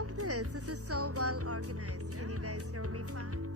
love this. This is so well organized. Can you guys hear me fine?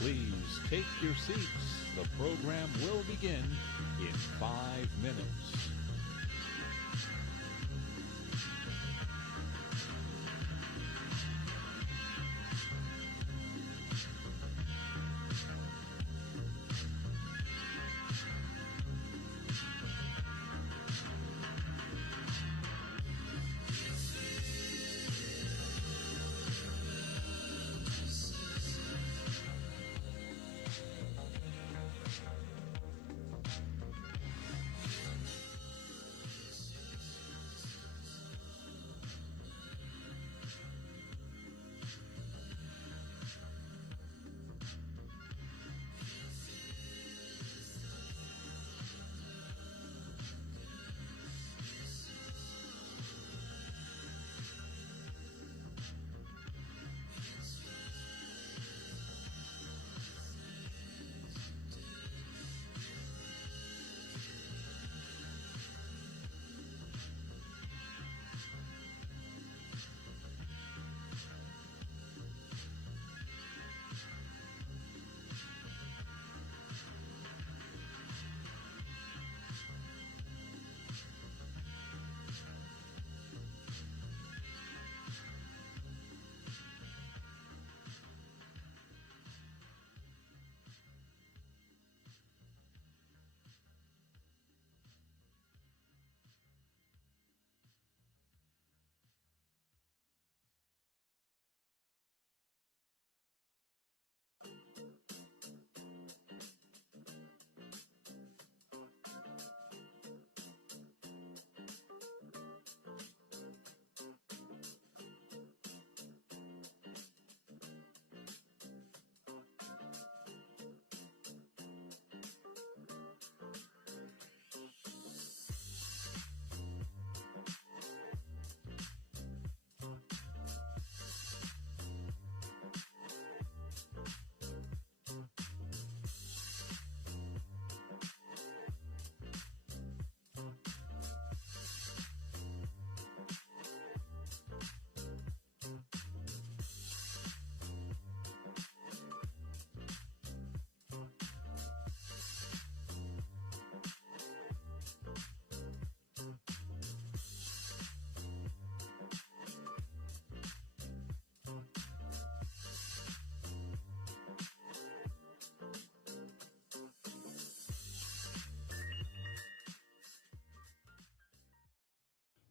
Please take your seats. The program will begin in 5 minutes.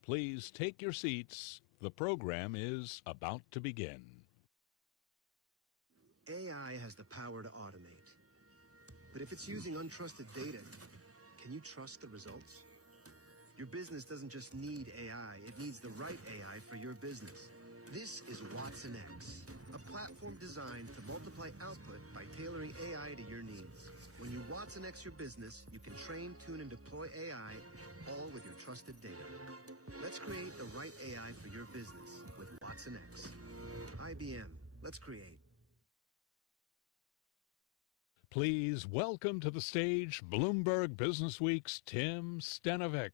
Please take your seats. The program is about to begin. AI has the power to automate. But if it's using untrusted data, can you trust the results? Your business doesn't just need AI, it needs the right AI for your business. This is Watson X, a platform designed to multiply output by tailoring AI to your needs. When you Watson X your business, you can train, tune, and deploy AI, all with your trusted data. Let's create the right AI for your business with Watson X. IBM, let's create. Please welcome to the stage Bloomberg Businessweek's Tim Stanovic.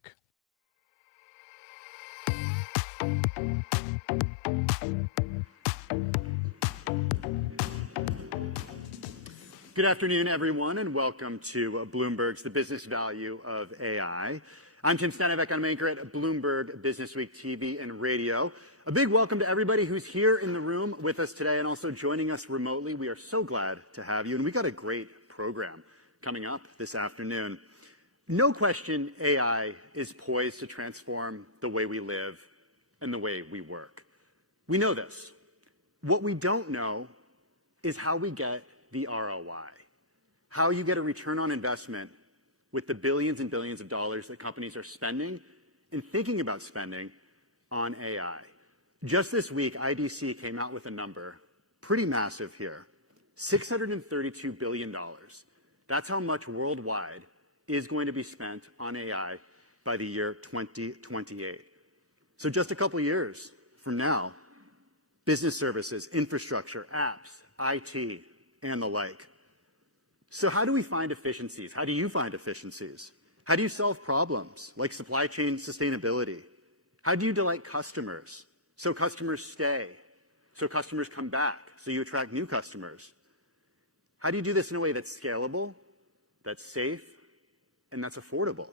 Good afternoon, everyone, and welcome to Bloomberg's The Business Value of AI. I'm Tim Stanovic. I'm an anchor at Bloomberg Businessweek TV and Radio. A big welcome to everybody who's here in the room with us today and also joining us remotely. We are so glad to have you, and we got a great program coming up this afternoon. No question, AI is poised to transform the way we live and the way we work. We know this. What we don't know is how we get the ROI, how you get a return on investment with the billions and billions of dollars that companies are spending and thinking about spending on AI. Just this week, IDC came out with a number, pretty massive here, $632 billion. That's how much worldwide is going to be spent on AI by the year 2028. So just a couple years from now, business services, infrastructure, apps, IT, and the like. So how do we find efficiencies? How do you find efficiencies? How do you solve problems like supply chain sustainability? How do you delight customers so customers stay, so customers come back, so you attract new customers? How do you do this in a way that's scalable, that's safe, and that's affordable?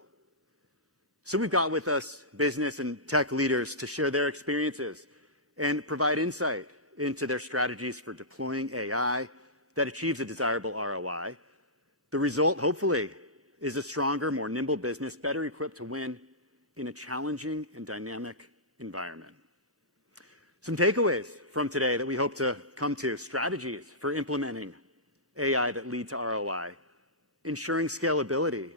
So we've got with us business and tech leaders to share their experiences and provide insight into their strategies for deploying AI that achieves a desirable ROI. The result, hopefully, is a stronger, more nimble business, better equipped to win in a challenging and dynamic environment. Some takeaways from today that we hope to come to: strategies for implementing AI that lead to ROI, ensuring scalability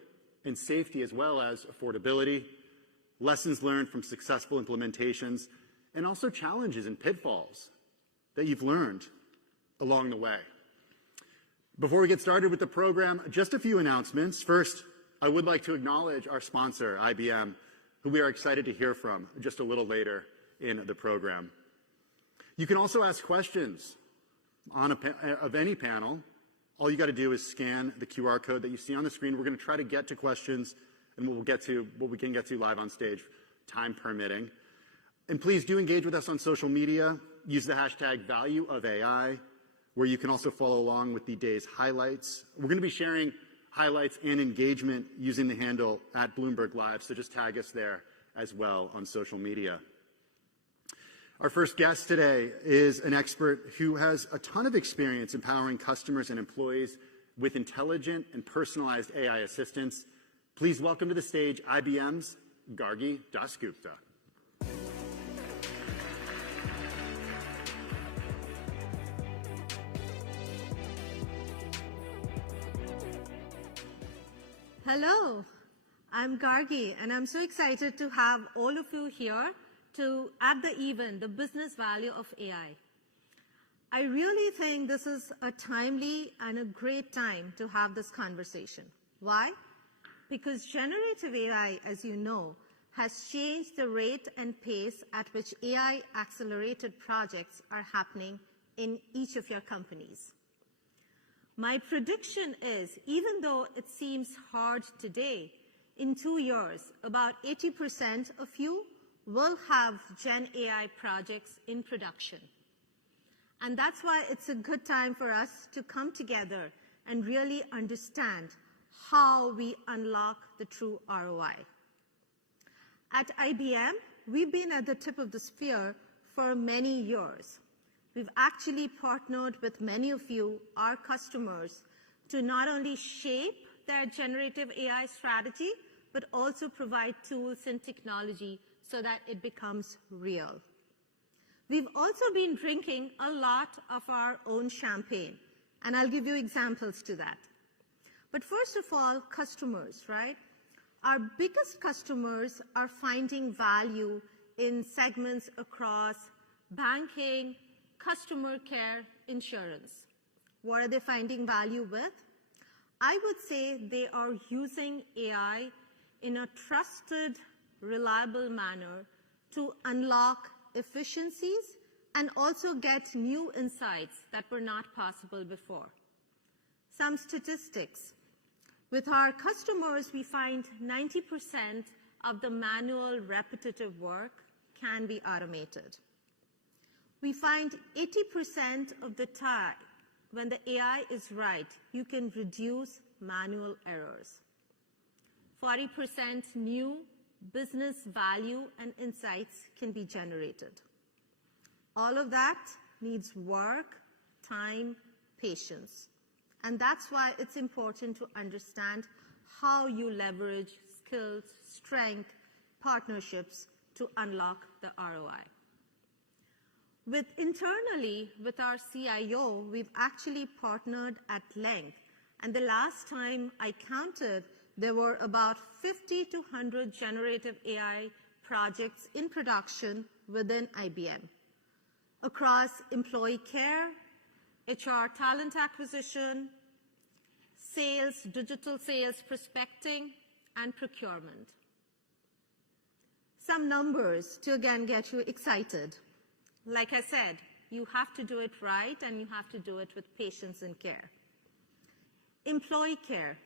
and safety as well as affordability, lessons learned from successful implementations, and also challenges and pitfalls that you've learned along the way. Before we get started with the program, just a few announcements. First, I would like to acknowledge our sponsor, IBM, who we are excited to hear from just a little later in the program. You can also ask questions of any panel. All you got to do is scan the QR code that you see on the screen. We're going to try to get to questions, and we'll get to what we can get to live on stage, time permitting. And please do engage with us on social media. Use the hashtag #ValueOfAI, where you can also follow along with the day's highlights. We're going to be sharing highlights and engagement using the handle @Bloomberg Live, so just tag us there as well on social media. Our first guest today is an expert who has a ton of experience empowering customers and employees with intelligent and personalized AI assistants. Please welcome to the stage IBM's Gargi Dasgupta. Hello, I'm Gargi, and I'm so excited to have all of you here at the event, The Business Value of AI. I really think this is a timely and a great time to have this conversation. Why? Because generative AI, as you know, has changed the rate and pace at which AI-accelerated projects are happening in each of your companies. My prediction is, even though it seems hard today, in 2 years, about 80% of you will have Gen AI projects in production. And that's why it's a good time for us to come together and really understand how we unlock the true ROI. At IBM, we've been at the tip of the spear for many years. We've actually partnered with many of you, our customers, to not only shape their generative AI strategy, but also provide tools and technology so that it becomes real. We've also been drinking a lot of our own champagne, and I'll give you examples to that. But first of all, customers, right? Our biggest customers are finding value in segments across banking, customer care, insurance. What are they finding value with? I would say they are using AI in a trusted, reliable manner to unlock efficiencies and also get new insights that were not possible before. Some statistics. With our customers, we find 90% of the manual, repetitive work can be automated. We find 80% of the time, when the AI is right, you can reduce manual errors. 40% new business value and insights can be generated. All of that needs work, time, patience. And that's why it's important to understand how you leverage skills, strength, partnerships to unlock the ROI. Internally, with our CIO, we've actually partnered at length. And the last time I counted, there were about 50 to 100 generative AI projects in production within IBM across employee care, HR talent acquisition, sales, digital sales prospecting, and procurement. Some numbers to again get you excited. Like I said, you have to do it right and you have to do it with patience and care. Employee care.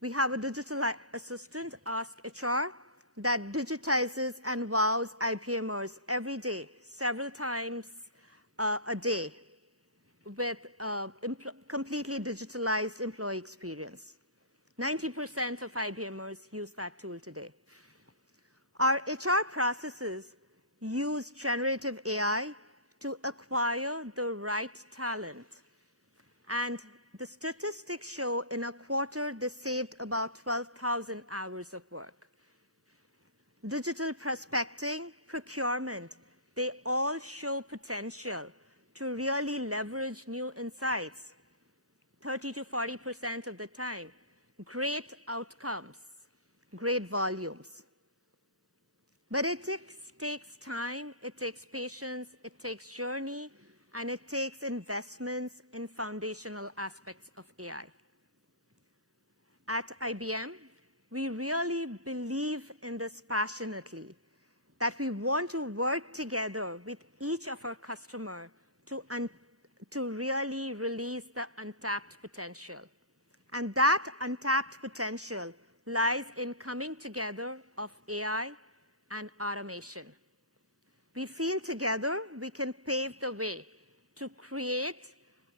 We have a digital assistant, Ask HR, that digitizes and wows IBMers every day, several times a day, with completely digitalized employee experience. 90% of IBMers use that tool today. Our HR processes use generative AI to acquire the right talent. And the statistics show in a quarter they saved about 12,000 hours of work. Digital prospecting, procurement, they all show potential to really leverage new insights 30 to 40% of the time. Great outcomes, great volumes. But it takes time, it takes patience, it takes journey, and it takes investments in foundational aspects of AI. At IBM, we really believe in this passionately, that we want to work together with each of our customers to really release the untapped potential. And that untapped potential lies in coming together of AI and automation. We feel together we can pave the way to create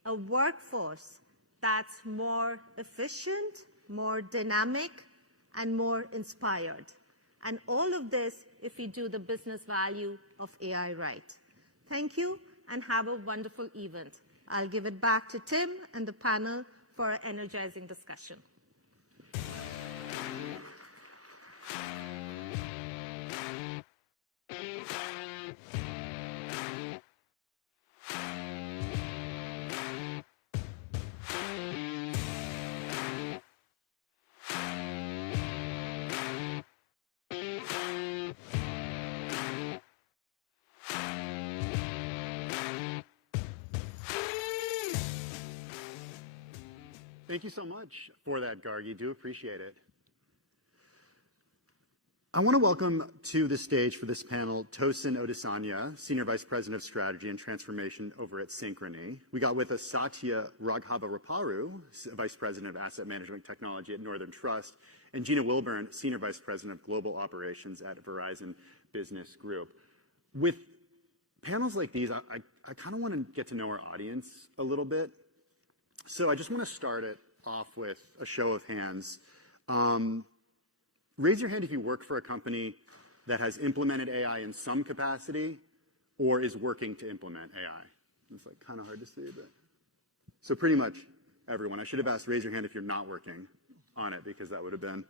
a workforce that's more efficient, more dynamic, and more inspired. And all of this if we do the business value of AI right. Thank you, and have a wonderful event. I'll give it back to Tim and the panel for an energizing discussion. Thank you so much for that, Gargi. Do appreciate it. I want to welcome to the stage for this panel Tosin Odisanya, Senior Vice President of Strategy and Transformation over at Synchrony. We got with us Satya Raghavaraparu, Vice President of Asset Management Technology at Northern Trust, and Gina Wilburn, Senior Vice President of Global Operations at Verizon Business Group. With panels like these, I kind of want to get to know our audience a little bit. So I just want to start it off with a show of hands. Raise your hand if you work for a company that has implemented AI in some capacity or is working to implement AI. It's like kind of hard to see, but so pretty much everyone. I should have asked raise your hand if you're not working on it, because that would have been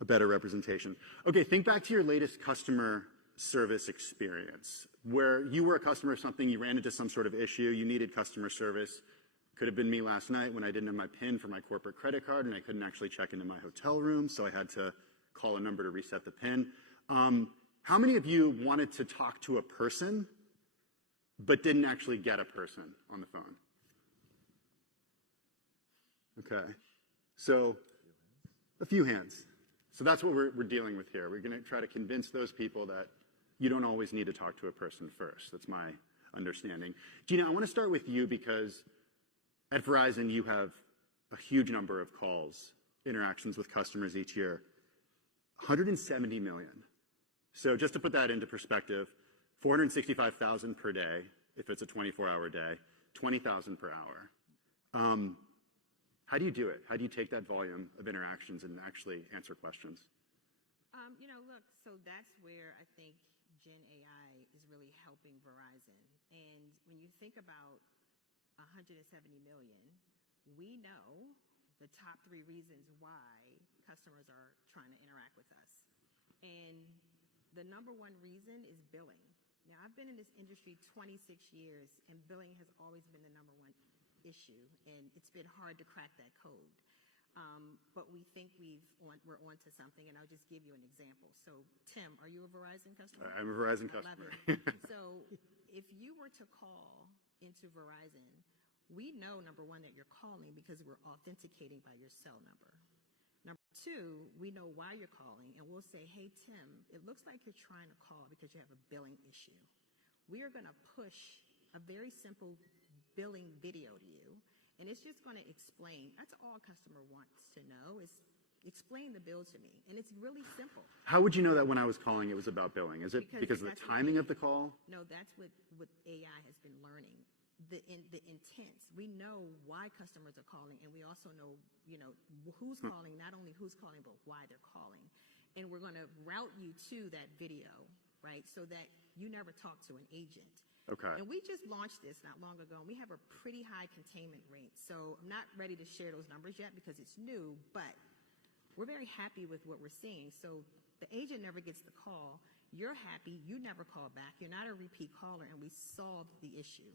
a better representation. Okay, think back to your latest customer service experience, where you were a customer of something, you ran into some sort of issue, you needed customer service. Could have been me last night when I didn't have my PIN for my corporate credit card and I couldn't actually check into my hotel room, so I had to call a number to reset the PIN. How many of you wanted to talk to a person but didn't actually get a person on the phone? Okay, so a few hands. So that's what we're dealing with here. We're going to try to convince those people that you don't always need to talk to a person first. That's my understanding. Gina, I want to start with you because at Verizon, you have a huge number of calls, interactions with customers each year. 170 million. So just to put that into perspective, 465,000 per day, if it's a 24-hour day, 20,000 per hour. How do you do it? How do you take that volume of interactions and actually answer questions? Look, so that's where I think Gen AI is really helping Verizon. And when you think about 170 million, we know the top 3 reasons why customers are trying to interact with us. And the number 1 reason is billing. Now, I've been in this industry 26 years, and billing has always been the number 1 issue, and it's been hard to crack that code. But we think we're onto something, and I'll just give you an example. So, Tim, are you a Verizon customer? I'm a Verizon customer. So, if you were to call into Verizon, we know, number 1, that you're calling because we're authenticating by your cell number. Number 2, we know why you're calling, and we'll say, hey, Tim, it looks like you're trying to call because you have a billing issue. We are going to push a very simple billing video to you, and it's just going to explain. That's all a customer wants to know is explain the bill to me, and it's really simple. How would you know that when I was calling it was about billing? Is it because of the timing of the call? No, that's what AI has been learning. The intents. We know why customers are calling, and we also know, who's calling, not only who's calling, but why they're calling. And we're going to route you to that video, right, so that you never talk to an agent. Okay. And we just launched this not long ago, and we have a pretty high containment rate. So I'm not ready to share those numbers yet because it's new, but we're very happy with what we're seeing. So the agent never gets the call. You're happy. You never call back. You're not a repeat caller, and we solved the issue.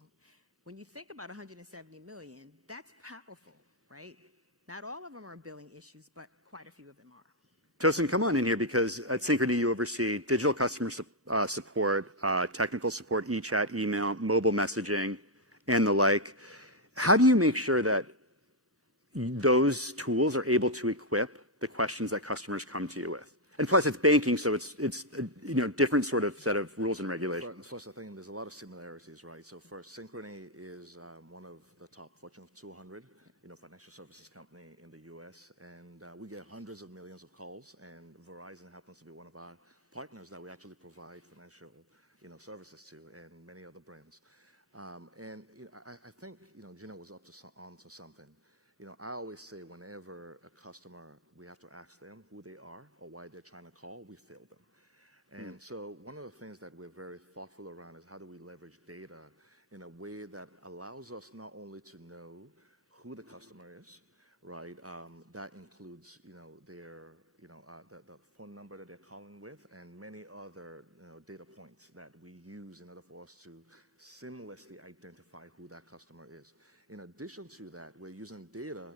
When you think about 170 million, that's powerful, right? Not all of them are billing issues, but quite a few of them are. Tosin, come on in here because at Synchrony you oversee digital customer support, technical support, e-chat, email, mobile messaging, and the like. How do you make sure that those tools are able to equip the questions that customers come to you with? And plus, it's banking, so it's different sort of set of rules and regulations. First, I think there's a lot of similarities, right? So first, Synchrony is one of the top Fortune 200, financial services company in the U.S., and we get hundreds of millions of calls, and Verizon happens to be one of our partners that we actually provide financial, services to, and many other brands. I think, Gina was onto something. I always say whenever a customer, we have to ask them who they are or why they're trying to call, we fail them. And so one of the things that we're very thoughtful around is how do we leverage data in a way that allows us not only to know who the customer is, right? That includes, their, the phone number that they're calling with and many other, data points that we use in order for us to seamlessly identify who that customer is. In addition to that, we're using data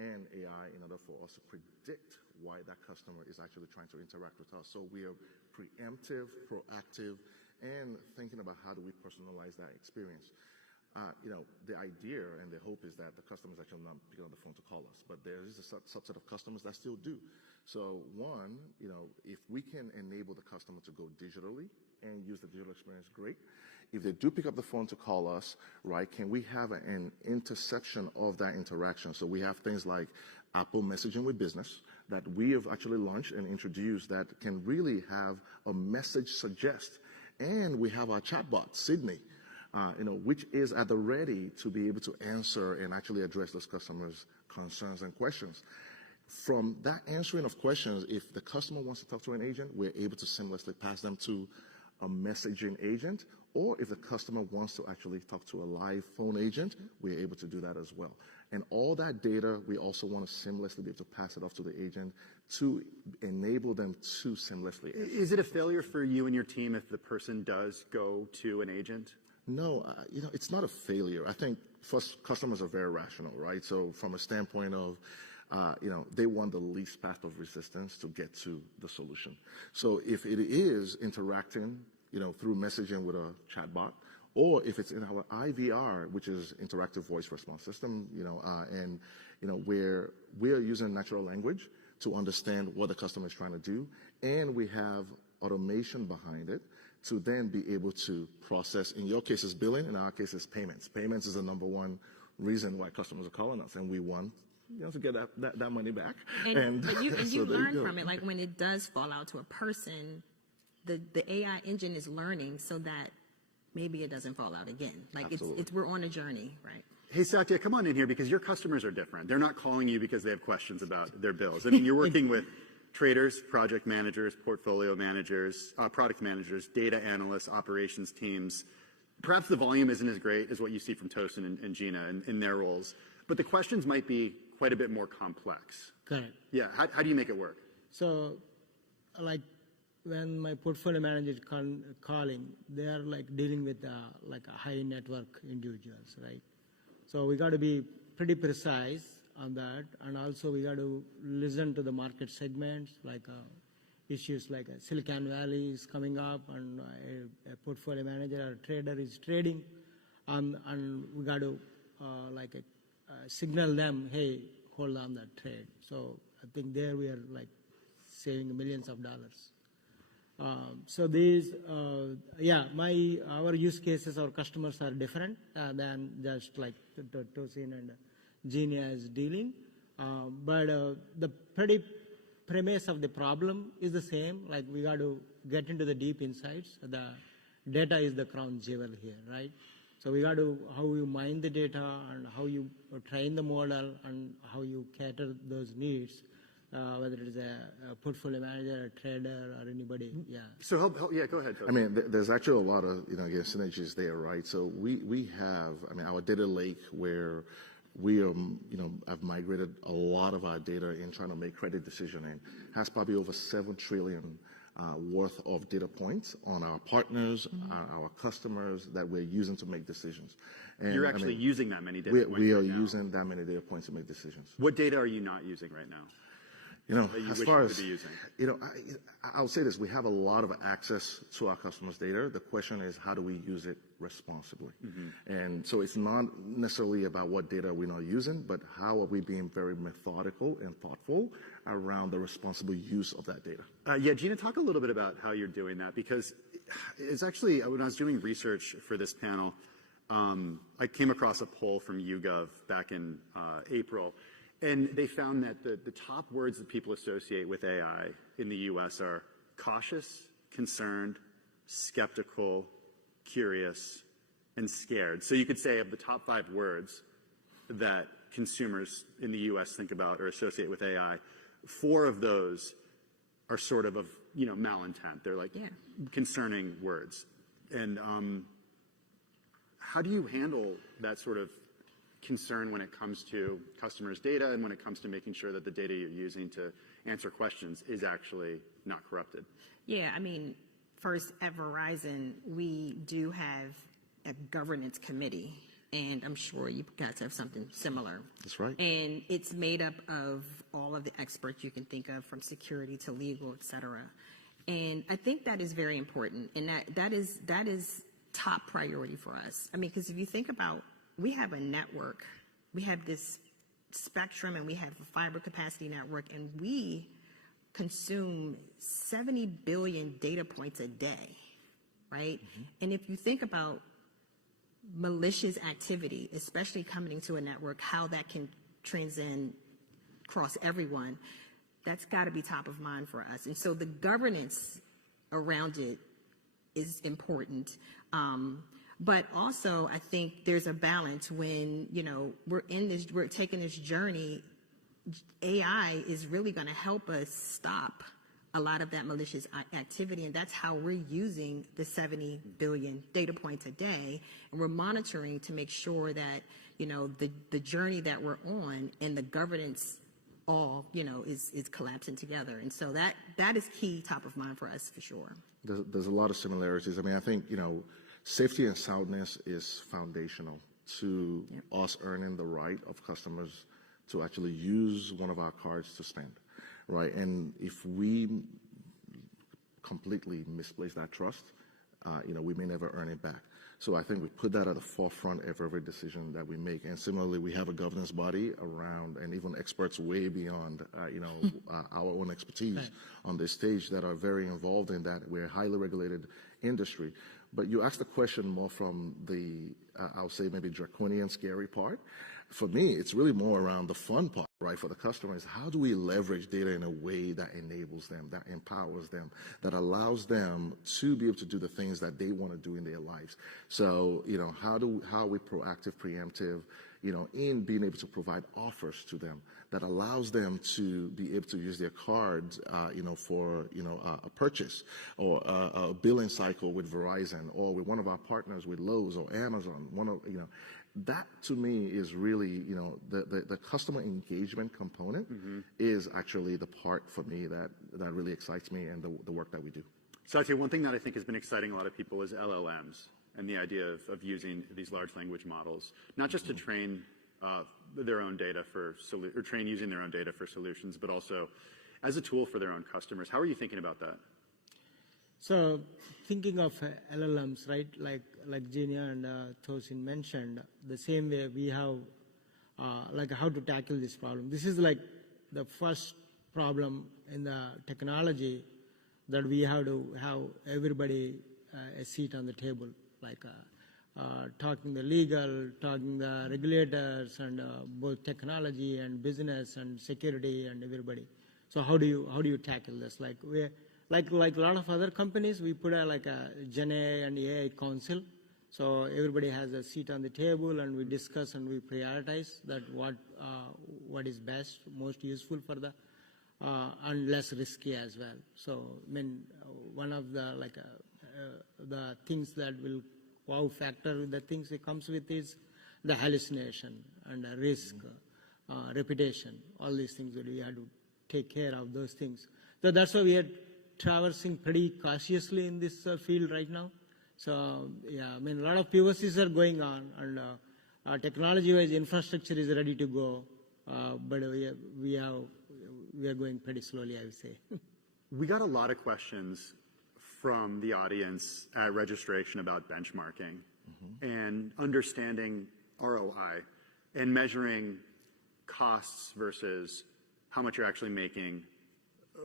and AI in order for us to predict why that customer is actually trying to interact with us. So we are preemptive, proactive, and thinking about how do we personalize that experience. The idea and the hope is that the customers actually not picking up the phone to call us, but there is a subset of customers that still do. So one, if we can enable the customer to go digitally and use the digital experience, great. If they do pick up the phone to call us, right, can we have an interception of that interaction? So we have things like Apple Messaging with Business that we have actually launched and introduced that can really have a message suggest. And we have our chatbot, Sydney, which is at the ready to be able to answer and actually address those customers' concerns and questions. From that answering of questions, if the customer wants to talk to an agent, we're able to seamlessly pass them to a messaging agent, or if the customer wants to actually talk to a live phone agent, we're able to do that as well. And all that data, we also want to seamlessly be able to pass it off to the agent to enable them to seamlessly. Is it a failure for you and your team if the person does go to an agent? No, it's not a failure. I think first, customers are very rational, right? So from a standpoint of, they want the least path of resistance to get to the solution. So if it is interacting, through messaging with a chatbot, or if it's in our IVR, which is interactive voice response system, where we are using natural language to understand what the customer is trying to do, and we have automation behind it to then be able to process, in your case, it's billing, in our case, it's payments. Payments is the number one reason why customers are calling us, and we want to get that money back. But you learn from it, like when it does fall out to a person, the AI engine is learning so that maybe it doesn't fall out again. Like we're on a journey, right? Hey, Satya, come on in here because your customers are different. They're not calling you because they have questions about their bills. I mean, you're working with traders, project managers, portfolio managers, product managers, data analysts, operations teams. Perhaps the volume isn't as great as what you see from Tosin and Gina in their roles, but the questions might be quite a bit more complex. Correct. Yeah, how do you make it work? So, like when my portfolio manager is calling, they are like dealing with like a high network individuals, right? So we got to be pretty precise on that, and also we got to listen to the market segments, like issues like Silicon Valley is coming up, and a portfolio manager or a trader is trading, and we got to signal them, hey, hold on that trade. So I think there we are like saving millions of dollars. So these, our use cases, our customers are different than just like Tosin and Gina is dealing. But the pretty premise of the problem is the same. Like we got to get into the deep insights. The data is the crown jewel here, right? So we got to how you mine the data and how you train the model and how you cater those needs. Whether it is a portfolio manager, a trader, or anybody, yeah. So help go ahead. I mean, there's actually a lot of again synergies there, right? So we have, our data lake where we are, have migrated a lot of our data in trying to make credit decisioning, has probably over 7 trillion worth of data points on our partners, our customers that we're using to make decisions. And you're actually using that many data points. We are using that many data points to make decisions. What data are you not using right now? As far as, I'll say this, we have a lot of access to our customers' data. The question is, how do we use it responsibly? And so it's not necessarily about what data we're not using, but how are we being very methodical and thoughtful around the responsible use of that data. Gina, talk a little bit about how you're doing that, because it's actually, when I was doing research for this panel, I came across a poll from YouGov back in April. And they found that the top words that people associate with AI in the U.S. are cautious, concerned, skeptical, curious, and scared. So you could say of the top 5 words that consumers in the U.S. think about or associate with AI, 4 of those are sort of malintent. They're like concerning words. And how do you handle that sort of concern when it comes to customers' data and when it comes to making sure that the data you're using to answer questions is actually not corrupted? Yeah, I mean, first at Verizon, we do have a governance committee, and I'm sure you guys have something similar. That's right. And it's made up of all of the experts you can think of, from security to legal, et cetera. And I think that is very important, and that is top priority for us. I mean, because if you think about, we have a network, we have this spectrum, and we have a fiber capacity network, and we consume 70 billion data points a day, right? And if you think about malicious activity, especially coming into a network, how that can transcend across everyone, that's got to be top of mind for us. And so the governance around it is important. But also, I think there's a balance when, we're taking this journey. AI is really going to help us stop a lot of that malicious activity, and that's how we're using the 70 billion data points a day, and we're monitoring to make sure that, you know, the journey that we're on and the governance all, you know, is collapsing together. And so that is key, top of mind for us for sure. There's a lot of similarities. I mean, I think, you know, safety and soundness is foundational to us earning the right of customers to actually use one of our cards to spend, right? And if we completely misplace that trust, you know, we may never earn it back. So I think we put that at the forefront of every decision that we make. And similarly, we have a governance body around, and even experts way beyond, you know, our own expertise on this stage that are very involved in that. We're a highly regulated industry. But you asked the question more from the, I'll say maybe draconian, scary part. For me, it's really more around the fun part, right? For the customers, how do we leverage data in a way that enables them, that empowers them, that allows them to be able to do the things that they want to do in their lives? So, you know, how are we proactive, preemptive, you know, in being able to provide offers to them that allows them to be able to use their cards, you know, for, you know, a purchase or a billing cycle with Verizon or with one of our partners with Lowe's or Amazon, you know. That to me is really, you know, the customer engagement component is actually the part for me that really excites me and the work that we do. So I'd say one thing that I think has been exciting a lot of people is LLMs and the idea of using these large language models, not just to train their own data or train using their own data for solutions, but also as a tool for their own customers. How are you thinking about that? So thinking of LLMs, right, like Genia and Tosin mentioned, the same way we have like how to tackle this problem. This is like the first problem in the technology that we have to have everybody a seat on the table, like talking the legal, talking the regulators, and both technology and business and security and everybody. So how do you tackle this? Like a lot of other companies, we put like a Gen AI and AI council. So everybody has a seat on the table, and we discuss and we prioritize that what is best, most useful for the and less risky as well. So I mean, one of the the things that will wow factor, the things it comes with is the hallucination and the risk, reputation. All these things that we have to take care of those things. So that's why we are traversing pretty cautiously in this field right now. So yeah, I mean, a lot of POCs are going on, and technology-wise infrastructure is ready to go, but we are going pretty slowly, I would say. We got a lot of questions from the audience at registration about benchmarking and understanding ROI and measuring costs versus how much you're actually making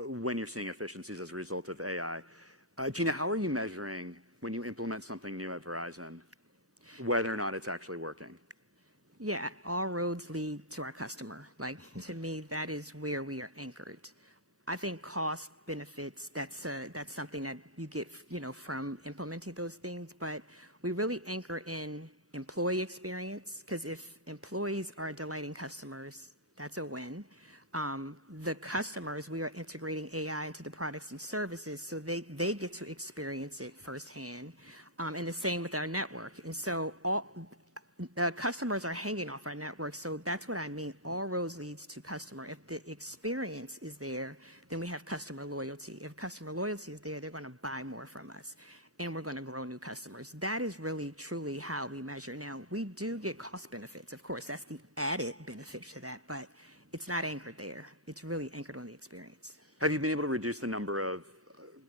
when you're seeing efficiencies as a result of AI. Gina, how are you measuring when you implement something new at Verizon, whether or not it's actually working? Yeah, all roads lead to our customer. Like, to me, that is where we are anchored. I think cost benefits, that's something that you get, you know, from implementing those things, but we really anchor in employee experience, because if employees are delighting customers, that's a win. The customers, we are integrating AI into the products and services so they get to experience it firsthand, and the same with our network. And so all customers are hanging off our network, so that's what I mean. All roads leads to customer. If the experience is there, then we have customer loyalty. If customer loyalty is there, they're going to buy more from us, and we're going to grow new customers. That is really, truly how we measure. Now, we do get cost benefits. Of course, that's the added benefit to that, but it's not anchored there. It's really anchored on the experience. Have you been able to reduce the number of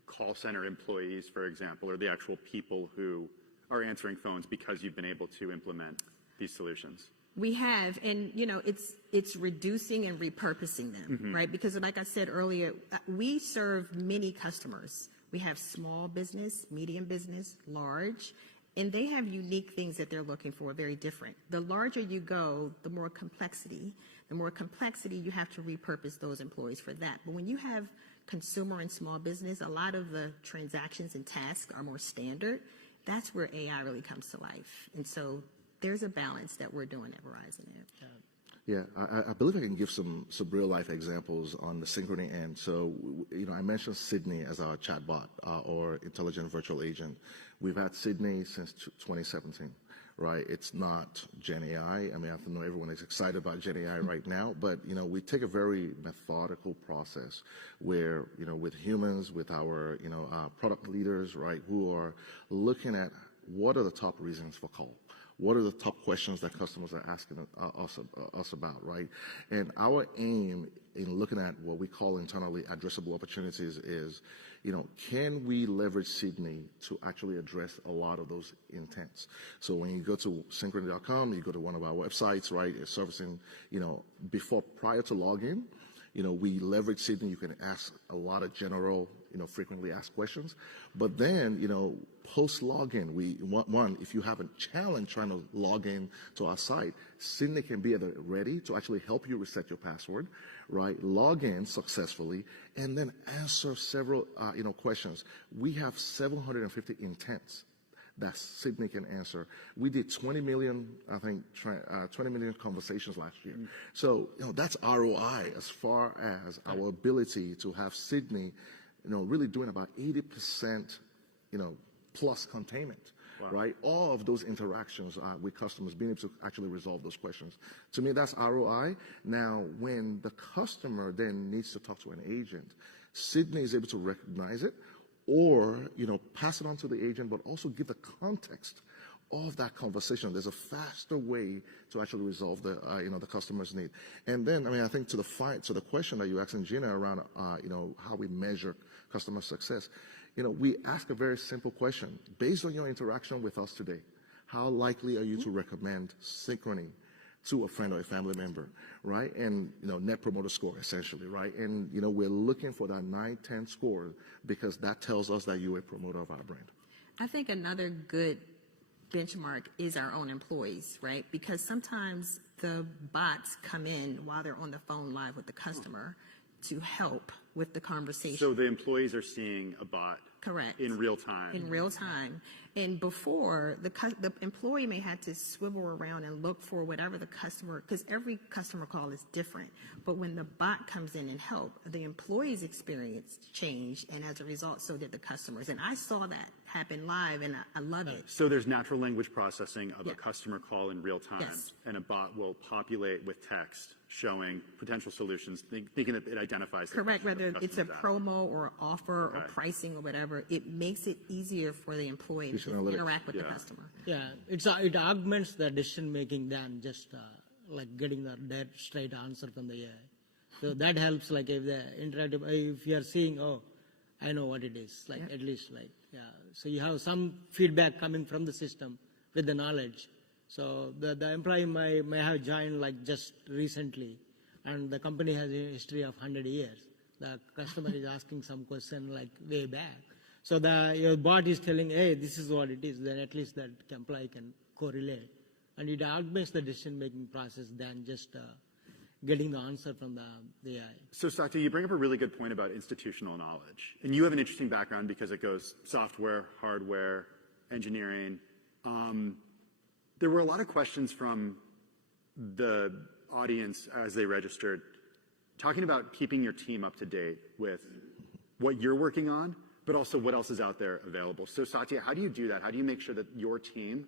call center employees, for example, or the actual people who are answering phones because you've been able to implement these solutions? We have, and you know, it's reducing and repurposing them, right? Because like I said earlier, we serve many customers. We have small business, medium business, large, and they have unique things that they're looking for, very different. The larger you go, the more complexity. The more complexity, you have to repurpose those employees for that. But when you have consumer and small business, a lot of the transactions and tasks are more standard. That's where AI really comes to life. And so there's a balance that we're doing at Verizon. Yeah, I believe I can give some real life examples on the Synchrony end. So, I mentioned Sydney as our chatbot or intelligent virtual agent. We've had Sydney since 2017, right? It's not Gen AI. I mean, I know everyone is excited about Gen AI right now, but, we take a very methodical process where, with humans, with our, product leaders, right, who are looking at what are the top reasons for call. What are the top questions that customers are asking us about, right? And our aim in looking at what we call internally addressable opportunities is, can we leverage Sydney to actually address a lot of those intents? So when you go to synchrony.com, you go to one of our websites, right, it's servicing, prior to login, we leverage Sydney. You can ask a lot of general, frequently asked questions. But then, post login, if you have a challenge trying to log in to our site, Sydney can be ready to actually help you reset your password, right? Log in successfully, and then answer several, questions. We have 750 intents that Sydney can answer. We did 20 million, I think, 20 million conversations last year. So, that's ROI as far as our ability to have Sydney, really doing about 80%, plus containment, right? All of those interactions with customers, being able to actually resolve those questions. To me, that's ROI. Now, when the customer then needs to talk to an agent, Sydney is able to recognize it, or, pass it on to the agent, but also give the context of that conversation. There's a faster way to actually resolve the, the customer's need. And then, I think to the question that you asked Gina around, how we measure customer success, we ask a very simple question. Based on your interaction with us today, how likely are you to recommend Synchrony to a friend or a family member, right? And, net promoter score, essentially, right? And, we're looking for that 9-10 score because that tells us that you're a promoter of our brand. I think another good benchmark is our own employees, right? Because sometimes the bots come in while they're on the phone live with the customer to help with the conversation. So the employees are seeing a bot. Correct. In real time. In real time. And before, the employee may have to swivel around and look for whatever the customer, because every customer call is different. But when the bot comes in and help, the employee's experience changed, and as a result, so did the customers. And I saw that happen live, and I love it. So there's natural language processing of a customer call in real time, and a bot will populate with text showing potential solutions, thinking that it identifies. Correct, whether it's a promo or offer or pricing or whatever, it makes it easier for the employee to interact with the customer. Yeah, it augments the decision making than just like getting the dead straight answer from the AI. So that helps, like if the interactive, if you are seeing, oh, I know what it is, like at least like, so you have some feedback coming from the system with the knowledge. So the employee may have joined like just recently, and the company has a history of 100 years. The customer is asking some question like way back. So your bot is telling, hey, this is what it is. Then at least that employee can correlate, and it augments the decision-making process than just getting the answer from the AI. So Satya, you bring up a really good point about institutional knowledge, and you have an interesting background because it goes software, hardware, engineering. There were a lot of questions from the audience as they registered, talking about keeping your team up to date with what you're working on, but also what else is out there available. So Satya, how do you do that? How do you make sure that your team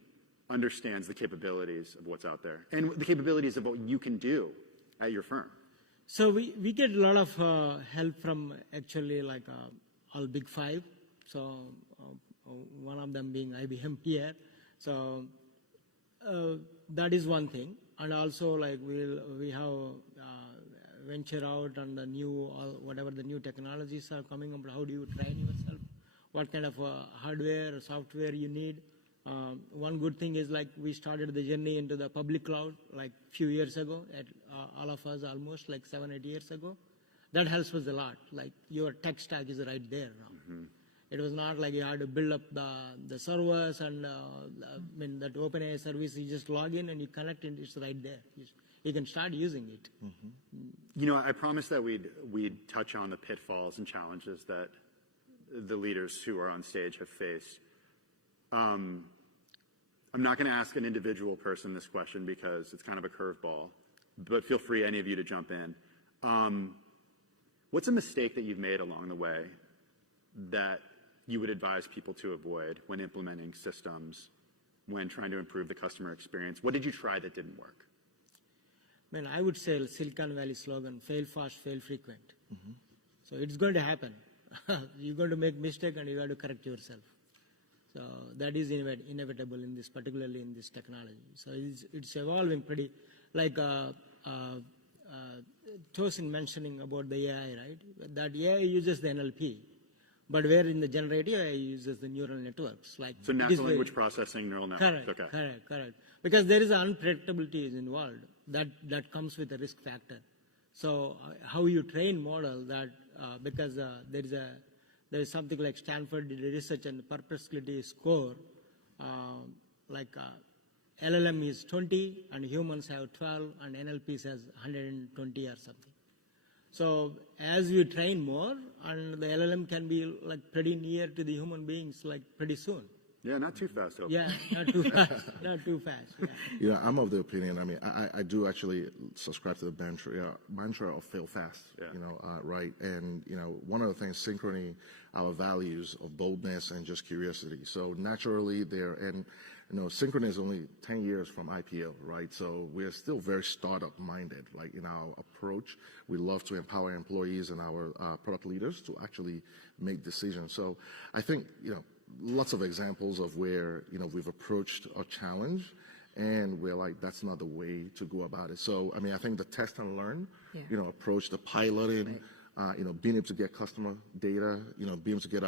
understands the capabilities of what's out there and the capabilities of what you can do at your firm? So we get a lot of help from actually like all big five. So one of them being IBM here. So that is one thing. And also like we have venture out on the new, whatever the new technologies are coming up. How do you train yourself? What kind of hardware or software you need? One good thing is like we started the journey into the public cloud like few years ago, all of us almost like 7-8 years ago. That helps us a lot. Like your tech stack is right there now. Mm-hmm. It was not like you had to build up the servers and that OpenAI service, you just log in and you connect and it's right there. You can start using it. Mm-hmm. I promised that we'd touch on the pitfalls and challenges that the leaders who are on stage have faced. I'm not going to ask an individual person this question because it's kind of a curveball. but feel free, any of you, to jump in. What's a mistake that you've made along the way that you would advise people to avoid when implementing systems, when trying to improve the customer experience? What did you try that didn't work? Man, I would say Silicon Valley slogan, fail fast, fail frequent. So it's going to happen. You're going to make mistake and you have to correct yourself. So that is inevitable in this, particularly in this technology. So it's evolving pretty, like Tosin mentioning about the AI, right? That AI uses the NLP, but where in the generative AI uses the neural networks. Like So natural language processing, neural networks. Correct. Because there is unpredictability involved that comes with a risk factor. So how you train model that because there is something like Stanford did research and perplexity score, LLM is 20 and humans have 12 and NLP has 120 or something. So as we train more, and the LLM can be like pretty near to the human beings like pretty soon. Yeah, not too fast. Though. Yeah, not too fast. Not too fast. Yeah. Yeah, I'm of the opinion. I mean, I do actually subscribe to the mantra of fail fast. Yeah. Right? And one of the things, synchrony, our values of boldness and just curiosity. So naturally, Synchrony is only 10 years from IPO, right? So we're still very startup minded, like in our approach. We love to empower employees and our product leaders to actually make decisions. So I think, lots of examples of where, we've approached a challenge and we're like, that's not the way to go about it. So, I mean, I think the test and learn, approach, the piloting, being able to get customer data, being able to get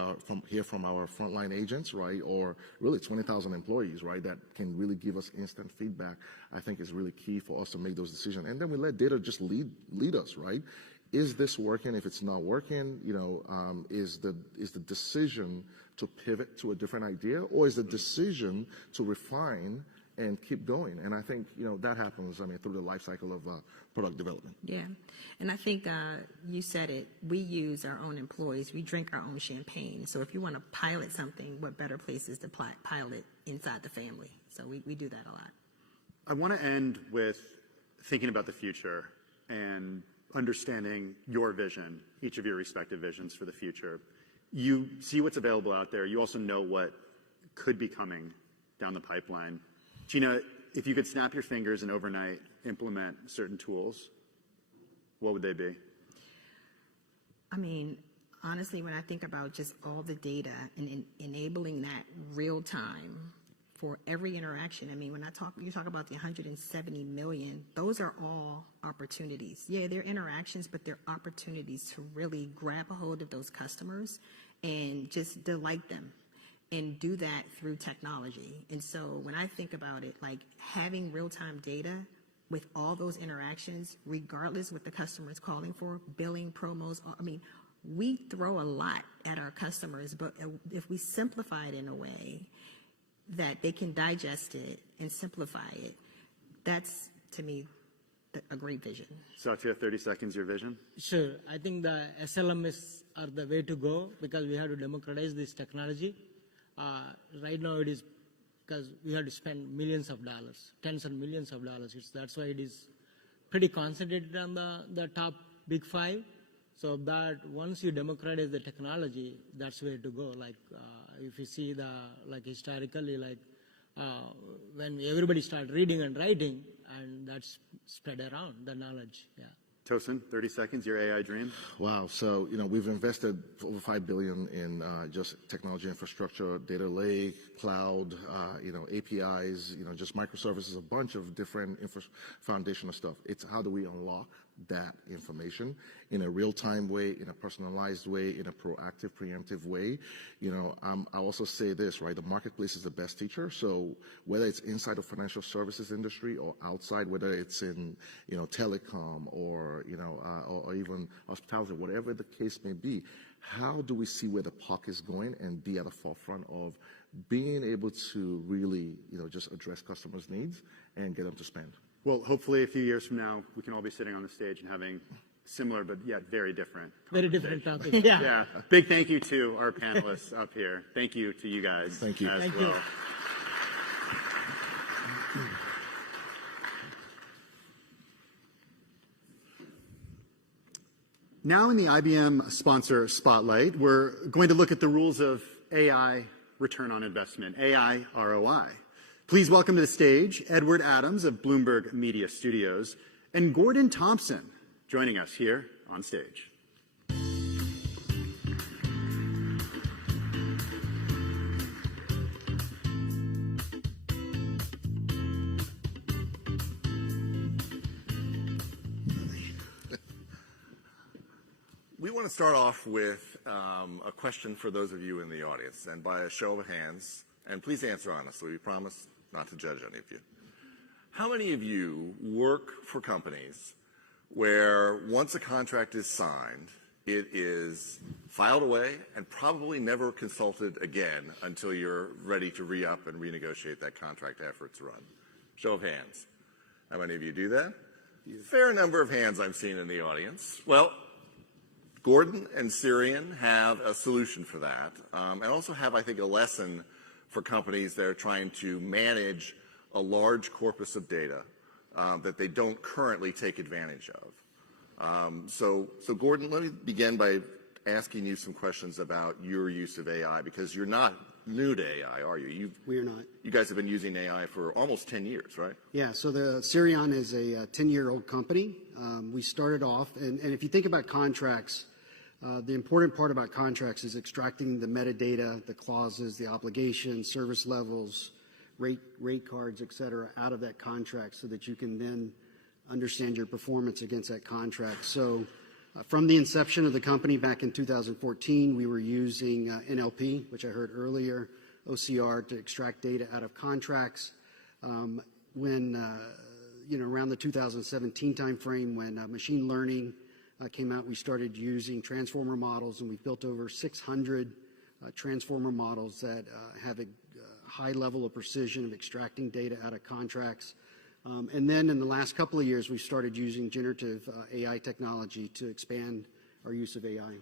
hear from our frontline agents, right? Or really 20,000 employees, right? That can really give us instant feedback, I think is really key for us to make those decisions. And then we let data just lead us, right? Is this working? If it's not working, is the decision to pivot to a different idea, or is the decision to refine and keep going? And I think, that happens, through the life cycle of product development. Yeah. And I think you said it, we use our own employees, we drink our own champagne. So if you want to pilot something, what better places to pilot inside the family? So we do that a lot. I want to end with thinking about the future and understanding your vision, each of your respective visions for the future. You see what's available out there. You also know what could be coming down the pipeline. Gina, if you could snap your fingers and overnight implement certain tools, what would they be? I mean, honestly, when I think about just all the data and enabling that real time for every interaction, I mean, when you talk about the 170 million, those are all opportunities. Yeah, they're interactions, but they're opportunities to really grab a hold of those customers and just delight them. And do that through technology. And so when I think about it, like having real-time data with all those interactions, regardless what the customer is calling for, billing, promos, we throw a lot at our customers, but if we simplify it in a way that they can digest it and simplify it, that's, to me, a great vision. Satya, 30 seconds, your vision? Sure. I think the SLMs are the way to go because we have to democratize this technology. Right now it is because we have to spend millions of dollars, tens of millions of dollars. That's why it is pretty concentrated on the top big five. So that once you democratize the technology, that's where to go. Like if you see historically, when everybody started reading and writing, and that's spread around the knowledge. Yeah. Tosin, 30 seconds, your AI dream. Wow. So, we've invested over $5 billion in just technology infrastructure, data lake, cloud, APIs, just microservices, a bunch of different foundational stuff. It's how do we unlock that information in a real-time way, in a personalized way, in a proactive, preemptive way. I also say this, right? The marketplace is the best teacher. So whether it's inside the financial services industry or outside, whether it's in, telecom or even hospitality, whatever the case may be, how do we see where the puck is going and be at the forefront of being able to really, just address customers' needs and get them to spend? Well, hopefully a few years from now, we can all be sitting on the stage and having similar but yet very different topics. Yeah. Yeah. Big thank you to our panelists up here. Thank you to you guys. Thank you. As Thank well. you. Now in the IBM sponsor spotlight, we're going to look at the rules of AI return on investment, AI ROI. Please welcome to the stage Edward Adams of Bloomberg Media Studios and Gordon Thompson joining us here on stage. We want to start off with a question for those of you in the audience, and by a show of hands, and please answer honestly. We promise not to judge any of you. How many of you work for companies where once a contract is signed, it is filed away and probably never consulted again until you're ready to re-up and renegotiate that contract after it's run? Show of hands. How many of you do that? Fair number of hands I'm seeing in the audience. Well, Gordon and Syrian have a solution for that, and also have, I think, a lesson for companies that are trying to manage a large corpus of data that they don't currently take advantage of. So Gordon, let me begin by asking you some questions about your use of AI, because you're not new to AI, are you? We are not. You guys have been using AI for almost 10 years, right? Yeah, so the Syrian is a 10-year-old company. We started off, and if you think about contracts, the important part about contracts is extracting the metadata, the clauses, the obligations, service levels, rate cards, et cetera, out of that contract so that you can then understand your performance against that contract. So from the inception of the company back in 2014, we were using NLP, which I heard earlier, OCR, to extract data out of contracts. When, around the 2017 timeframe, when machine learning came out, we started using transformer models, and we've built over 600 transformer models that have a high level of precision of extracting data out of contracts. And then in the last couple of years, we've started using generative AI technology to expand our use of AI.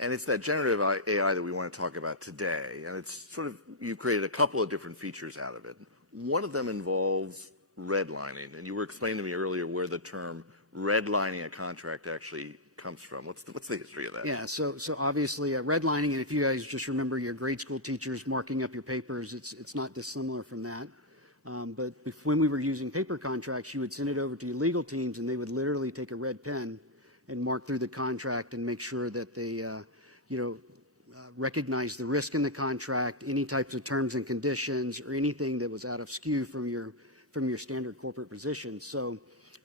And it's that generative AI that we want to talk about today. And it's sort of, you've created a couple of different features out of it. One of them involves redlining. And you were explaining to me earlier where the term redlining a contract actually comes from. What's the history of that? Yeah, so obviously redlining, and if you guys just remember your grade school teachers marking up your papers, it's not dissimilar from that. But when we were using paper contracts, you would send it over to your legal teams, and they would literally take a red pen and mark through the contract and make sure that they, recognize the risk in the contract, any types of terms and conditions, or anything that was out of skew from your standard corporate position. So